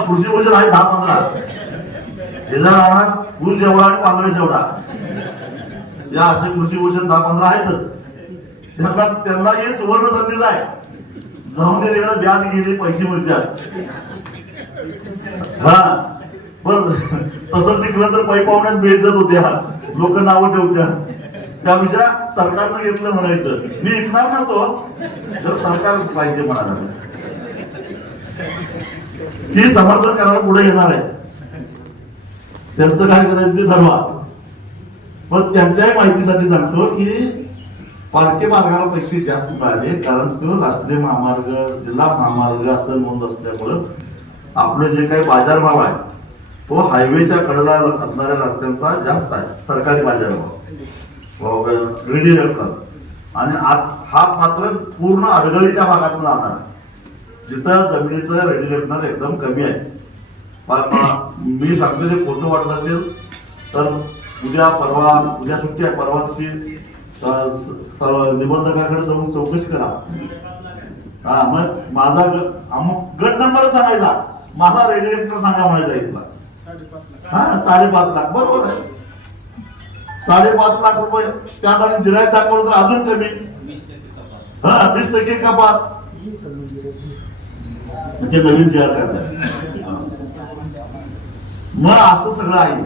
कृषी भूषण आहे 10-15. ह्याच्या राहणार ऊस एवढा आणि काँग्रेस एवढा, या असे कृषी भूषण 10-15 आहेतच. त्यांना हे सुवर्ण संधीच आहे, जाऊन दे तिकडे व्याज गेले पैसे मिळतात. हा बर, तसं शिकलं तर पै पाहुण्यात बेइज्जत होत्या, लोक नावं ठेवत्या. त्यापेक्षा सरकारनं घेतलं म्हणायचं, मी ऐकणार ना तो जर सरकार पाहिजे म्हणाला, ती समर्थन करायला पुढे येणार आहे. त्यांचं काय करायचं ते ठरवा. पण त्यांच्याही माहितीसाठी सांगतो की पालखी मार्गाला पैसे जास्त मिळाले, कारण तो राष्ट्रीय महामार्ग, जिल्हा महामार्ग असं नोंद असल्यामुळं आपलं जे काही बाजारभाव आहे तो हायवेच्या कडेला असणाऱ्या रस्त्यांचा जास्त आहे, सरकारी बाजारभाव रेडी रकम. आणि हा मात्र पूर्ण अडगळीच्या भागात जाणार, जिथं जमिनीचं रेडिएटर एकदम कमी आहे. मी सांगतो ते फोटो वाटत असेल तर उद्या सुट्टी आहे, परवा दिवशी निबंधकाकडे जाऊन चौकशी करा. हा मग माझा गट नंबर सांगायचा, माझा रेडिएटर सांगा म्हणायचा इथला. हा 5.5 लाख बरोबर आहे, 5.5 लाख रुपये त्यात आणि जिरायत दाखवलं तर अजून कमी. हा 20% कपात, म्हणजे नवीन जी आर करणार. मग असं सगळं आहे,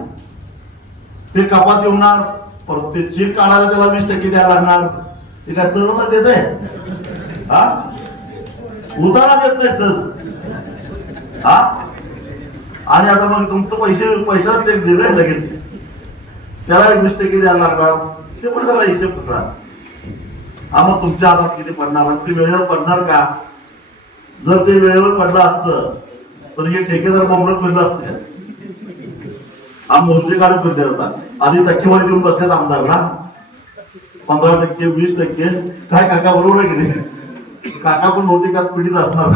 ते कपात येणार, परत ते चेक काढायला त्याला 20% द्यायला लागणार. ते काय सहज देत आहे? हा उतारा देत नाही सहज. हा आणि आता मग तुमचं पैशाच चेक दिले लगेच त्याला 20% द्यायला लागणार. ते पण सगळा हिशेब पकडा. हा मग तुमच्या हातात किती पडणार, ते वेळेवर पडणार का? जर ते वेळेवर पडलं असतं तर हे ठेकेदार बोंबलत फिरलं असते. हा मोर्चे काढत फिरले जातात, आधी टक्केवारी देऊन बसल्यात आमदारला 15%, 20%. काय काका बरोबर आहे की नाही? काका पण बहुतेक त्यात पीडित असणार.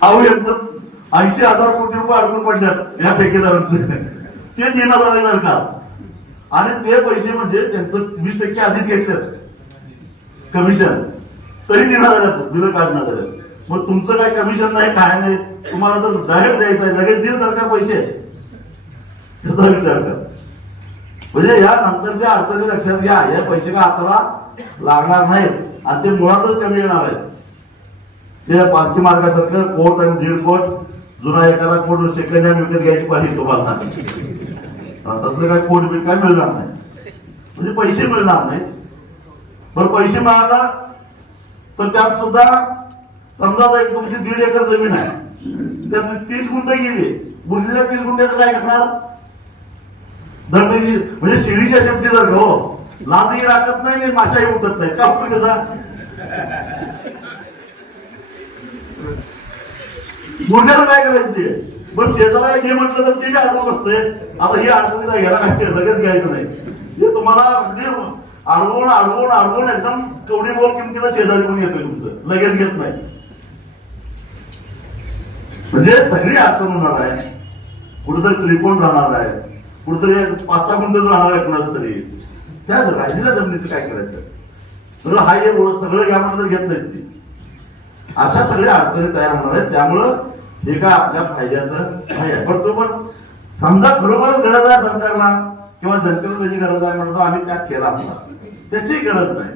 अहो यांचं 80,000 कोटी रुपये अडकून पडल्यात या ठेकेदारांचं, ते देण्यात आले सरकार. आणि ते पैसे म्हणजे त्यांचं 20% आधीच घेतलेत कमिशन, तरी देण्यात आल्यात, बिल काढण्यात आले. मग तुमचं काय कमिशन नाही, काय नाही, तुम्हाला तर डायरेक्ट द्यायचं आहे, लगेच देईल सरकार पैसे, याचा विचार कर. म्हणजे या नंतरच्या अडचणी लक्षात घ्या, हे पैसे काय हाताला लागणार नाहीत आणि ते मुळातच कमी येणार आहेत. ते पालखी मार्गासारखं कोट आणि 1.5 कोट जुना एखादा कोट सेकंड हँड विकत घ्यायची पाहिजे तुम्हाला, तसलं काय कोट बिल काय मिळणार नाही, म्हणजे पैसे मिळणार नाहीत. बरं पैसे मिळाला तर त्यात सुद्धा समजा एक तुमची 1.5 एकर जमीन आहे, त्यात 30 गुंठे गेली, उरलेल्या 30 गुंठ्याचं काय करणार? दरदिवशी म्हणजे शिडीच्या शेपटी जर हो लाजही राखत नाही आणि माशाही उठत नाही का उपयोग त्याचा? गुंठ्याला काय करायचं ते? बरं शेजाऱ्याला घे म्हटलं तर ते बी अडवून बसतंय. आता ही अडचणी घ्यायला काय लगेच घ्यायचं नाही, हे तुम्हाला अगदी अडवून एकदम कवडी बोल किमतीला शेजारी पण येतोय तुमचं, लगेच घेत नाही. म्हणजे सगळी अडचण होणार आहे, कुठेतरी त्रिकोण राहणार आहे, कुठेतरी 5-6 गुंठेच राहणार आहे कुणाचं तरी. त्या राहिलेल्या जमिनीचं काय करायचं? सगळं हाय सगळं घ्या म्हटलं तर घेत नाहीत ते. अशा सगळ्या अडचणी तयार होणार आहेत. त्यामुळं हे काय आपल्या फायद्याचं आहे. पण तो पण समजा खरोखरच गरज आहे सरकारला किंवा जनतेला त्याची गरज आहे म्हणून तर आम्ही त्याग केला असता, त्याची गरज नाही.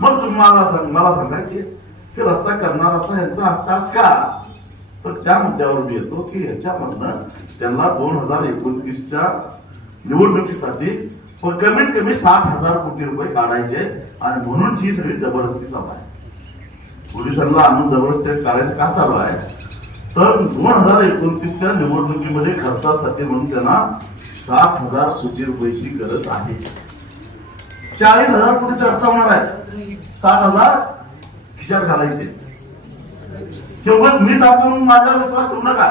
मग तुम्हाला मला सांगा की रस्ता करणार असा यांचा अट्टास का? तर त्या मुद्द्यावर मी येतो की याच्यामधनं त्यांना 2029च्या निवडणुकीसाठी कमीत कमी 60,000 कोटी रुपये काढायचे आणि म्हणून ही सगळी जबरदस्ती चालू आहे. पोलिसांना आणून जबरदस्ती काढायचं का चालू आहे? तर 2029च्या निवडणुकीमध्ये खर्चासाठी म्हणून त्यांना 60,000 कोटी रुपयाची गरज आहे. 40,000 कोटीचा रस्ता होणार आहे, 60,000 खिशात घालायचे. तेव्हाच मी सांगतो म्हणून माझ्यावर विश्वास ठेवू नका.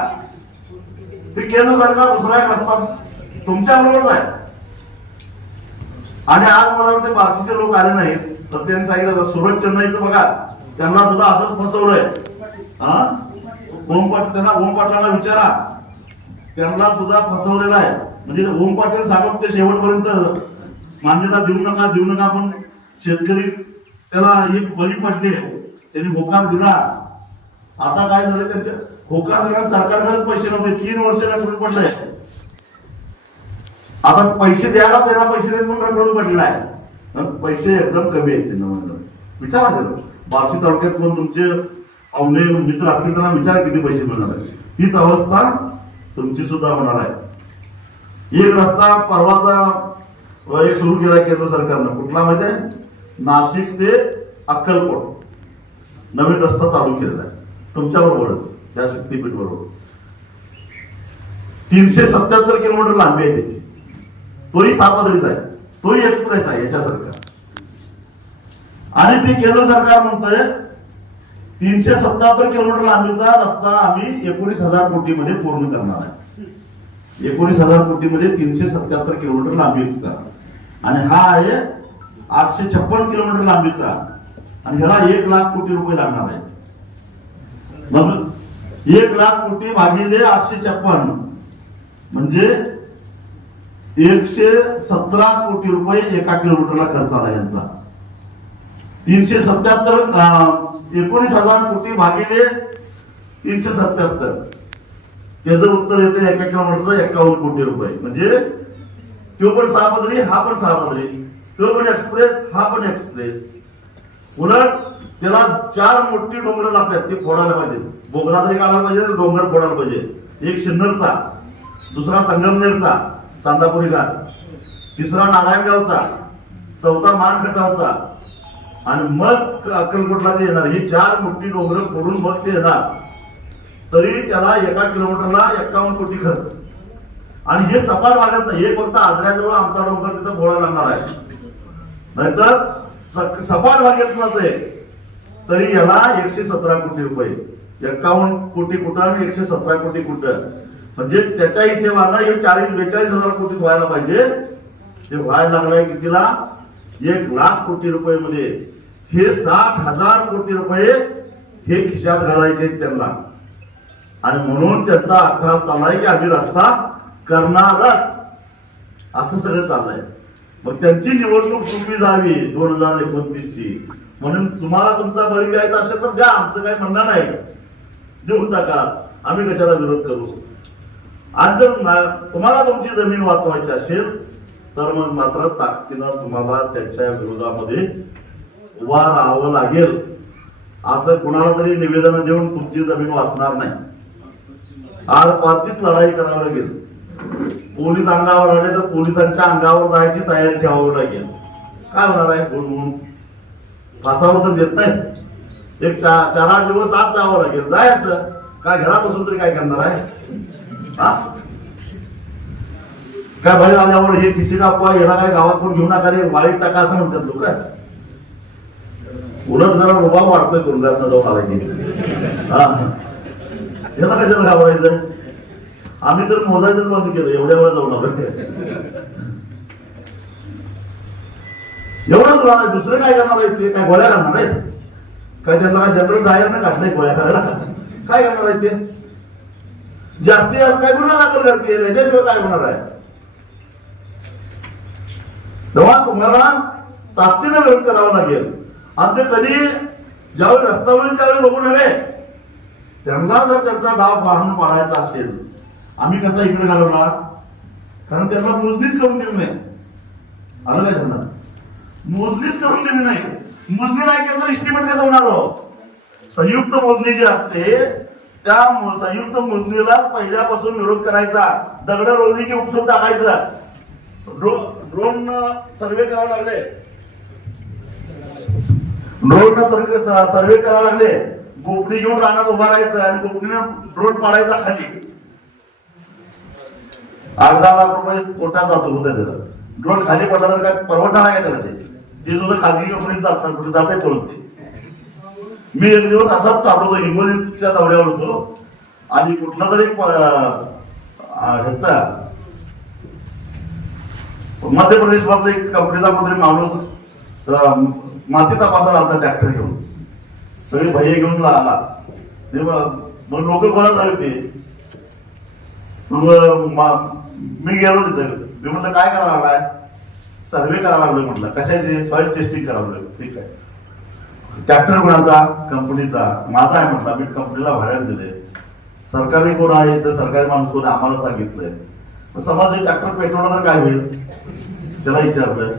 ते केंद्र सरकार दुसरा एक रस्ता तुमच्या बरोबरच आहे. आणि आज मला वाटतं बार्शीचे लोक आले नाहीत तर त्यांनी सांगितलं सुरत चेन्नईचं बघा त्यांना सुद्धा असंच फसवलंय. त्यांना ओम पाटलांना विचारा, त्यांना सुद्धा फसवलेला आहे. म्हणजे ओम पाटील सांगत ते शेवटपर्यंत मान्यता देऊ नका पण शेतकरी त्याला एक बळी पडले, त्यांनी होकार दिला. आता काय झालं, त्यांच्या होकार दिला सरकारकडेच पैसे नव्हते, 3 वर्ष रखडून पडलंय. आता पैसे द्यायला त्यांना पैसे देत म्हणून रखडून पडलेला आहे. पैसे एकदम कमी आहेत त्यांना. विचारा त्याला बार्शी तालुक्यात कोण तुमचे पाहुणे मित्र असतील त्यांना विचारा किती पैसे मिळणार आहे. हीच अवस्था तुमची सुद्धा होणार आहे. एक रस्ता परवाचा एक सुरू केला केंद्र सरकारनं, कुठला माहिती आहे? नाशिक ते अक्कलकोट नवीन रस्ता चालू केलेला आहे तुमच्या बरोबरच, या शक्तीपीठ बरोबर. 377 किलोमीटर लांबी आहे त्याची. तोही सापदरीच आहे, तोही एक्सप्रेस आहे याच्यासारखा. आणि ते केंद्र सरकार म्हणतंय 377 किलोमीटर लांबीचा रस्ता आम्ही 19,000 कोटीमध्ये पूर्ण करणार आहे. 19,000 कोटीमध्ये 377 किलोमीटर लांबीचा, आणि हा आहे 856 किलोमीटर लांबीचा, आणि ह्याला 1 लाख कोटी रुपये लागणार आहे. मग 1 लाख कोटी भागिले 856 म्हणजे 117 कोटी रुपये एका किलोमीटरला खर्च आला यांचा. 19,000 कोटी भागिले 377 त्याचं उत्तर येते एका किलोमीटरचं 51 कोटी रुपये. म्हणजे तो पण 6 पदरी, हा पण 6 पदरी, तो पण एक्सप्रेस, हा पण एक्सप्रेस. उलट त्याला 4 मोठी डोंगर लागतात, ते फोडायला पाहिजे. बोगदा तरी काढायला पाहिजे, डोंगर फोडायला पाहिजे. एक सिन्नरचा, दुसरा संगमनेरचा चांदापुरी घाट, तिसरा नारायणगावचा, चौथा मानखटावचा, आणि मग अक्कलकोटला ते येणार. ही 4 मोठी डोंगर फोडून मग ते येणार. तरी त्याला एका किलोमीटरला 51 कोटी खर्च. आणि हे सपाट भागात नाही, हे फक्त आजऱ्याजवळ आमचा डोंगर तिथं फोडायला लागणार आहे. नाहीतर सपाट भागात जाते तरी याला 117 कोटी रुपये. 51 कोटी कुठं आणि 117 कोटी कुठं, म्हणजे त्याच्या हिशेबानं हे 40-42 हजार कोटीत व्हायला पाहिजे. ते व्हायला लागलंय कितीला? 1 लाख कोटी रुपये मध्ये. हे 60,000 कोटी रुपये हे खिशात घालायचे त्यांना. आणि म्हणून त्यांचा अट्टहास चाललाय की आम्ही रस्ता करणारच, असं सगळं चाललंय. मग त्यांची निवडणूक सोपी जावी 2029ची, म्हणून तुम्हाला तुमचा बळी द्यायचा असेल तर द्या, आमचं काही म्हणणं नाही, देऊन टाका, आम्ही कशाला विरोध करू. आणि जर तुम्हाला तुमची जमीन वाचवायची असेल तर मग मात्र ताकदीनं तुम्हाला त्याच्या विरोधामध्ये उभा राहावं लागेल. असं कुणाला तरी निवेदन देऊन तुमची जमीन वाचणार नाही. आज पारचीच लढाई करावी लागेल. पोलीस अंगावर आले तर पोलिसांच्या अंगावर जायची तयारी ठेवावी लागेल. काय होणार आहे? म्हणून फासावर तर देत नाही. एक 4-8 दिवस आत जावं लागेल. जायचं काय, घरात बसून तरी काय करणार आहे? काय बाहेर आल्यावर हे किसी का अफवा, याला काय गावात कोण घेऊ नका रे, वाईट टाका असं म्हणतात लोक. उलट जरा उभा वाढतोय गुरुगातनं जाऊन आला की याला कशाला घाबरायचं? आम्ही तर मोजायचंच बंद केलं, एवढ्या वेळा जाऊन आलो. एवढंच आहे, दुसरं काय करणार आहेत? ते काय गोळ्या करणार आहेत काय? त्यांना काय जनरल डायरनं काढलंय गोळ्या करायला? काय करणार आहेत ते? जास्तीत जास्त काय गुन्हा दाखल करते, याच्याशिवाय काय होणार आहे? तेव्हा तुम्हाला ताकदीने विरोध करावा लागेल. आणि ते कधी ज्यावेळी रस्ता होईल त्यावेळी बघून हवे. त्यांना जर त्यांचा डाव वाढून पाडायचा असेल, आम्ही कसा इकडे घालवला? कारण त्यांना मोजणीच करून दिली नाही. आलं काय? त्यांना मोजणीच करून दिली नाही. मोजणी नाही केलं तर इस्टिमेट कसं होणार? संयुक्त मोजणी जी असते त्या संयुक्त मोजणीलाच पहिल्यापासून विरोध करायचा. दगड रोवली की उपसून टाकायचं. ड्रोन सर्वे करायला लागले, सर्वे करायला लागले. गोपणी घेऊन रानात उभा राहायचं आणि गोपनीने ड्रोन पाडायचा खाली. 8-10 लाख रुपये पोटात जातो होता त्याचा. ड्रोन खाली पडला तर काय परवडणार आहे त्याला? ते सुद्धा खासगी कंपनीच असतात, कुठे जाते पळून ते. मी एक दिवस असाच चालवतो, हिंगोलीच्या दौऱ्यावर होतो आणि कुठला तरी ह्याचा मध्य प्रदेश मधला एक कंपनीचा मंत्री माणूस माती तपासायला आला ट्रॅक्टर घेऊन, सगळे भैये घेऊन आला. मग लोक गोळा झाले ते. मी गेलो तिथे. मी म्हटलं काय करायला लागलाय? सर्वे करायला लागलोय म्हटलं. कशाचे? सॉइल टेस्टिंग करायला लागलोय. ठीक आहे. ट्रॅक्टर कोणाचा? कंपनीचा. माझा आहे म्हटलं. मी कंपनीला भाड्याने दिले. सरकारी कोण आहे तर सरकारी माणूस कोण आम्हाला सांगितलंय. समज ट्रॅक्टर पेट्रोलला तर काय होईल? त्याला विचारलं.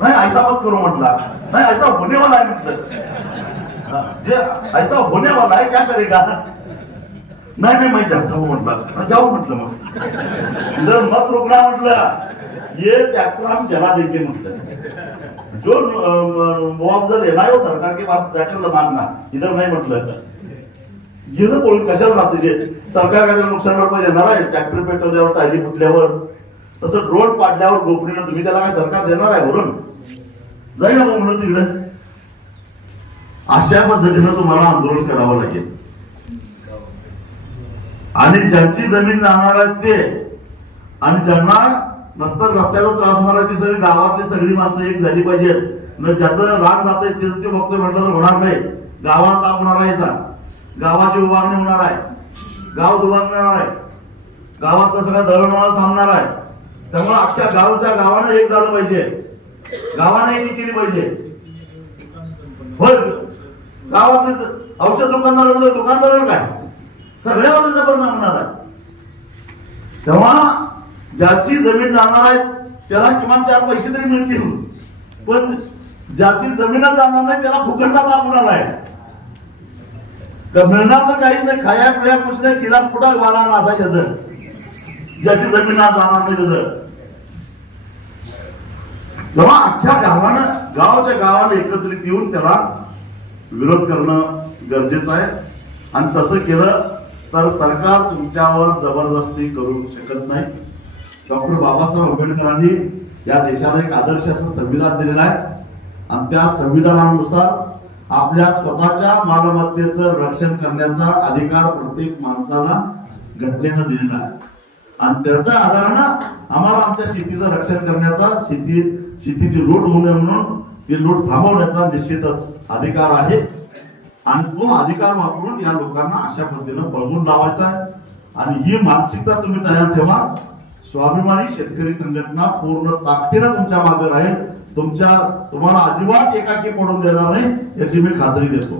नाही ऐसा मत करू म्हटला. नाही ऐसा होने वाला आहे म्हटलं. ऐसा होने वाला है, क्या करेगा? नाही नाही मैं जाता हूं म्हटलं. जाऊ म्हटलं. मग इधर मत रोकना म्हटलं. ये ट्रैक्टर हम जला देंगे म्हटलं. जो मुआवजा लेना है वो सरकार के पास ट्रैक्टर मांगना, इधर नहीं म्हटलं. गेलं बोलून कशाला राहते ते? सरकार काय नुकसान भरपाई देणार आहे? ट्रॅक्टर पेटवल्यावर, टायरी फुटल्यावर, तसं ड्रोन पाडल्यावर गोपनीनं तुम्ही त्याला काय सरकार देणार आहे वरून? जाईल ना म्हणून तिकडे. अशा पद्धतीनं तुम्हाला आंदोलन करावं लागेल. आणि ज्यांची जमीन जाणार आहे ते, आणि ज्यांना नसतं रस्त्याचा त्रास होणार आहे ती सगळी गावातली सगळी माणसं एक झाली पाहिजेत. न ज्याचं रान जात आहे तेच ते बघतोय म्हटलं तर होणार नाही. गावाला ताप होणार आहे, गावाची उभारणी होणार आहे, गाव दुभागणार आहे, गावातलं सगळं दळणवळण थांबणार आहे. त्यामुळे अख्ख्या गावच्या गावानं एक झालं पाहिजे, गावाने एक केली पाहिजे. होय, गावातले औषध दुकानदार काय सगळ्यावर त्याचा परिणाम होणार आहे. तेव्हा ज्याची जमीन जाणार आहे त्याला किमान 4 पैसे तरी मिळतील, पण ज्याची जमीनच जाणार नाही त्याला फुकटचा लाभ होणार आहे. तर मिळणार तर काहीच नाही. खाया पिया कुछ नाही, गिलास फुटा 12 असा त्याचं, ज्याची जमीन जाणार नाही त्याचं. तेव्हा अख्ख्या गावाच्या गावानं एकत्रित येऊन त्याला विरोध करणं गरजेचं आहे. आणि तसं केलं तर सरकार तुमच्यावर जबरदस्ती करू शकत नाही. डॉक्टर बाबासाहेब आंबेडकरांनी या देशाला एक आदर्श असं संविधान दिलेलं आहे, आणि त्या संविधानानुसार आपल्या स्वतःच्या मालमत्तेचं रक्षण करण्याचा अधिकार प्रत्येक माणसाला घटनेनं दिलेला आहे. आणि त्याच्या आधारानं आम्हाला आमच्या शेतीचं रक्षण करण्याचा, शेतीची लूट होऊ नये म्हणून ती लूट थांबवण्याचा निश्चितच अधिकार आहे. आणि तो अधिकार वापरून या लोकांना अशा पद्धतीनं बळवून लावायचा आहे. आणि ही मानसिकता तुम्ही तयार ठेवा. स्वाभिमानी शेतकरी संघटना पूर्ण ताकदीनं तुमच्या मागे राहील. तुम्हाला अजिबात एकाकी पडून देणार नाही याची मी खात्री देतो.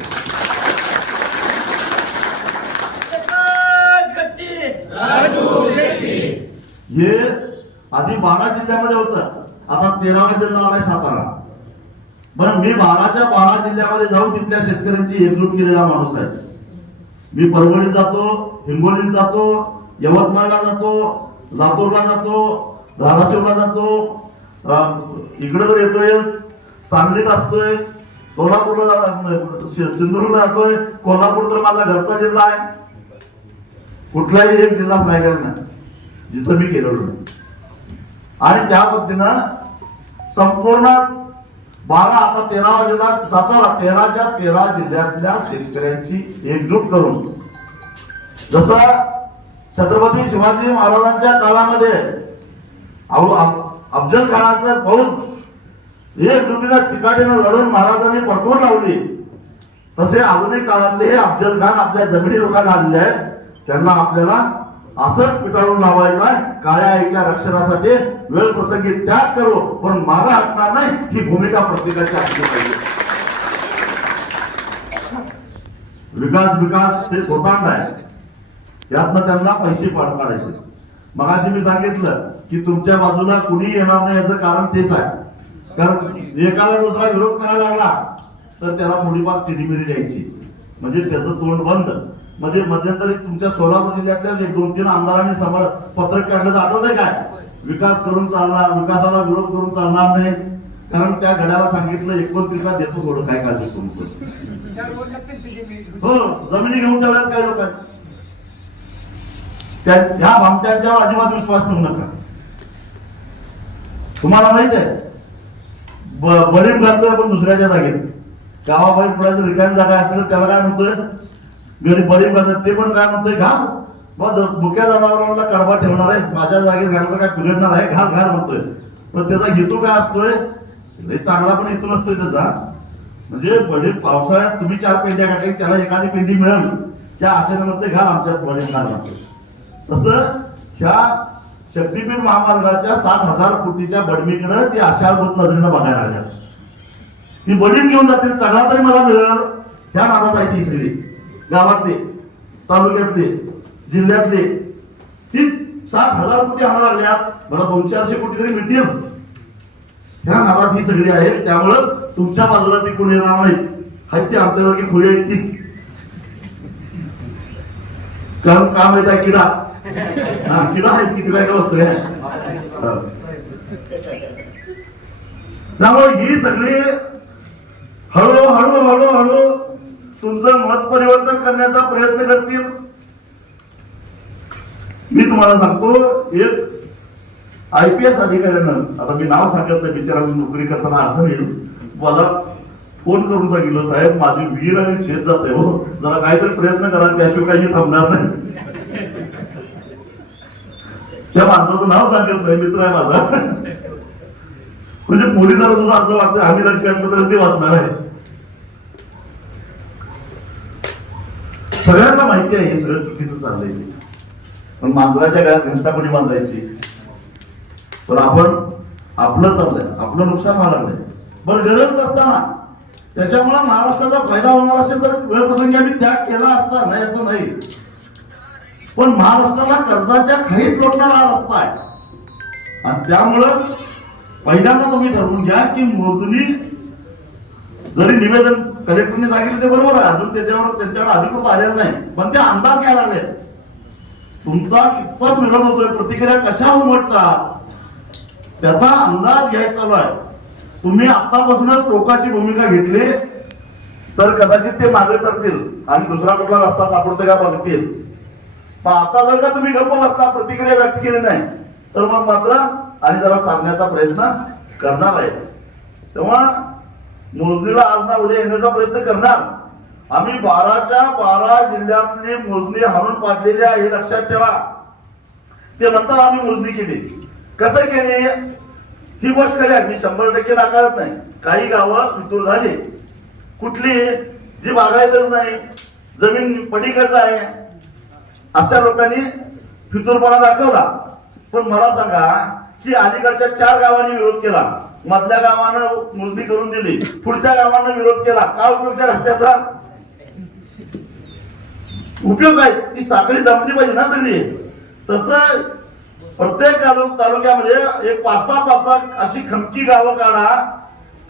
हे आधी 12 जिल्ह्यामध्ये होतं, आता 13वा जिल्हा आलाय सातारा. बरं, मी 12च्या जिल्ह्यामध्ये जाऊन तिथल्या शेतकऱ्यांची एकजूट केलेला माणूस आहे. मी परभणीत जातो, हिंगोलीत जातो, यवतमाळला जातो, लातूरला जातो, धाराशिवला जातो, इकडे तर येतोयच, सांगलीत असतोय, सोलापूरला, सिंधुदुर्गला जातोय. कोल्हापूर तर माझा घरचा जिल्हा आहे. कुठलाही एक जिल्हा राहिलेला नाही जिथं मी गेलेलो नाही. आणि त्या पद्धतीनं संपूर्ण 12 आता 13वा जिल्हा सातारा, 13च्या 13 जिल्ह्यातल्या शेतकऱ्यांची एकजूट करून, जसं छत्रपती शिवाजी महाराजांच्या काळामध्ये अफजल खानाचं फौज एकजुटीनं चिकाटीनं लढून महाराजांनी परतून लावली, तसे आधुनिक काळातले हे अफजल खान आपल्या जमिनी लोकांना आलेले आहेत. त्यांना आपल्याला असंच पिटाळून लावायचं आहे. काळ्या आईच्या रक्षणासाठी वेळ प्रसंगी त्याग करू, पण मागे हटणार नाही ही भूमिका प्रत्येकाची असली पाहिजे. विकास हे कोतांड आहे, यातनं त्यांना पैसे काढायचे. मगाशी मी सांगितलं की तुमच्या बाजूला कुणी येणार नाही याचं कारण तेच आहे. कारण एकाला दुसरा विरोध करायला लागला तर त्याला थोडीफार चिडीमिडी द्यायची, म्हणजे त्याचं तोंड बंद. मध्ये मध्यंतरी तुमच्या सोलापूर जिल्ह्यातल्याच 1-2-3 आमदारांनी पत्रक काढलं तर आठवतंय काय? विकास करून चालणार, विकासाला विरोध करून चालणार नाही. कारण त्या घड्याला सांगितलं 29ला देतो, थोडं काय काळजी करू. हो, जमिनी घेऊन ठेवल्यात काही लोकांनी. ह्या भामट्यांच्यावर अजिबात विश्वास ठेवू नका. तुम्हाला माहित आहे बडीम घालतोय आपण दुसऱ्याच्या जागेत. गावाबाहेर पुढे रिकामी जागा असली तर त्याला काय म्हणतोय? बडीम घालतात. ते पण काय म्हणतोय? घाल. मग मुख्या जनावरांना कडबा ठेवणार आहे, माझ्या जागेत घालणार काय बिघडणार आहे? घाल म्हणतोय. पण त्याचा हेतू काय असतोय, लय चांगला पण हेतू नसतोय त्याचा. म्हणजे वडील पावसाळ्यात तुम्ही 4 पेंड्या काढल्या त्याला एखादी पेंडी मिळेल त्या आशेने म्हणते घाल आमच्यात वडील घाल. तसं ह्या शक्तीपीठ महामार्गाच्या 60,000 कोटीच्या बडमीकडे ती आशाभूत नजरेनं बघायला लागल्या. ती बडीम घेऊन जातील, चांगला तरी मला मिळेल ह्या नादात आहे ती सगळी. गावातले, तालुक्यातले, जिल्ह्यातले ती 60,000 कोटी आणा लागल्यात, मला 200-400 कोटी तरी मिळतील ह्या नादात ही सगळी आहेत. त्यामुळं तुमच्या बाजूला ती कोणी येणार नाहीत, आहेत ती आमच्यासारखी खुली आहेत तीच. कारण काम येत आहे किडा, हा किडा आहेच किती काय वस्तू आहे. त्यामुळे ही सगळी हळूहळू हळूहळू तुमचं मत परिवर्तन करण्याचा प्रयत्न करतील. मी तुम्हाला सांगतो, एक IPS अधिकाऱ्यानं, आता मी नाव सांगत नाही, बिचाराला नोकरी करताना अडचण येईल, मला फोन करून सांगितलं, साहेब माझी विहीर आणि शेत जाते हो, जरा काहीतरी प्रयत्न करा, त्याशिवाय काही थांबणार नाही. त्या माणसाचं नाव सांगत नाही, मित्र आहे माझा. म्हणजे पोलिसाला सुद्धा असं वाटतं आम्ही लक्ष घातलं तर ते वाचणार आहे. सगळ्यांना माहिती आहे हे सगळं चुकीचं चाललंय. पण मांजराच्या गळ्यात घंटा कोणी बांधायची, पण आपण आपलं चाललंय, आपलं नुकसान व्हायला लागलंय. बरं गरज नसताना त्याच्यामुळे महाराष्ट्राचा फायदा होणार असेल तर वेळप्रसंगी आम्ही त्याग केला असता, नाही असं नाही. पण महाराष्ट्राला कर्जाच्या खाईत लोटणारा हा रस्ता आहे. आणि त्यामुळं पहिल्यांदा तुम्ही ठरवून घ्या की मोजणी जरी निवेदन कलेक्टरने सांगितलं ते बरोबर आहे, अजून त्याच्यावर त्यांच्याकडे अधिकृत आलेलं नाही, पण ते अंदाज घ्यायला लागले. तुमचा कितपत विरोध होतोय, प्रतिक्रिया कशा उमटतात त्याचा अंदाज घ्यायचा चालू आहे. तुम्ही आतापासूनच टोकाची भूमिका घेतली तर कदाचित ते मागे सरतील आणि दुसरा कुठला रस्ता सापडतो का बघतील. पण आता जर का तुम्ही गप्प बसता, प्रतिक्रिया व्यक्त केली नाही, तर मग मात्र आणि जरा सांगण्याचा प्रयत्न करणार आहे. तेव्हा मोजणीला आज ना उद्या येण्याचा प्रयत्न करणार. आम्ही 12च्या 12 जिल्ह्यातली मोजणी हाणून पाडलेली आहे, हे लक्षात ठेवा. ते म्हणतात आम्ही मोजणी केली, कसं केली ही गोष्ट खरी आहे, मी 100% नाकारत नाही. काही गावं फितूर झाली, कुठली जी बागायतच नाही, जमीन पडीकच आहे, अशा लोकांनी फितूरपणा दाखवला. पण मला सांगा की अलीकडच्या 4 गावांनी विरोध केला, मधल्या गावानं मोजणी करून दिली, पुढच्या गावानं विरोध केला. काय उपयोग त्या रस्त्याचा? उपयोग काय? ती साखळी जमली पाहिजे ना सगळी. तसं प्रत्येक तालुक्यामध्ये एक 5-6 अशी खमकी गावं काढा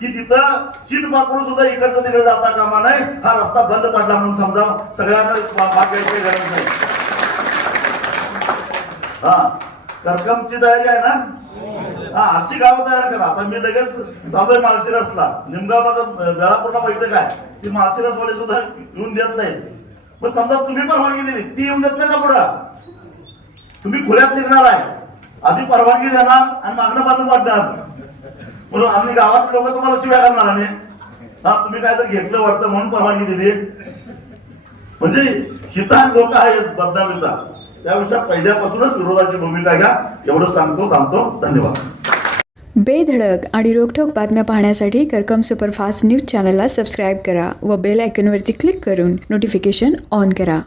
की तिथं चीट पाकडून सुद्धा इकडचं तिकडे जाता कामा नाही, हा रस्ता बंद पडला म्हणून समजा, सगळ्यांना भागायची गरज नाही. हा करकमची तयारी आहे ना, हा अशी गावं तयार करा. आता मी लगेच चालू आहे माळशिरसला, निमगावला तर वेळापूर्ण बैठक आहे, ती माळशिरसवाले सुद्धा येऊन देत नाहीत. मग समजा तुम्ही परवानगी दिली, ती येऊन देत नाही का पुढं? तुम्ही खुल्यात निघणार आहे, आधी परवानगी देणार आणि मागणं बांधून पडणार, म्हणून आम्ही गावात लोक तुम्हाला शिव्या करणार. आणि हा तुम्ही काय तर घेतलं वाटतं म्हणून परवानगी दिली, म्हणजे हितान लोक आहेत बदनामीचा. त्यापेक्षा पहिल्यापासूनच विरोधाची भूमिका घ्या, एवढं सांगतो, थांबतो. धन्यवाद. बेधडक आणि रोखठोक बातम्या पाहण्यासाठी करकम सुपरफास्ट न्यूज चॅनलला सबस्क्राईब करा व बेल आयकॉनवरती क्लिक करून नोटिफिकेशन ऑन करा.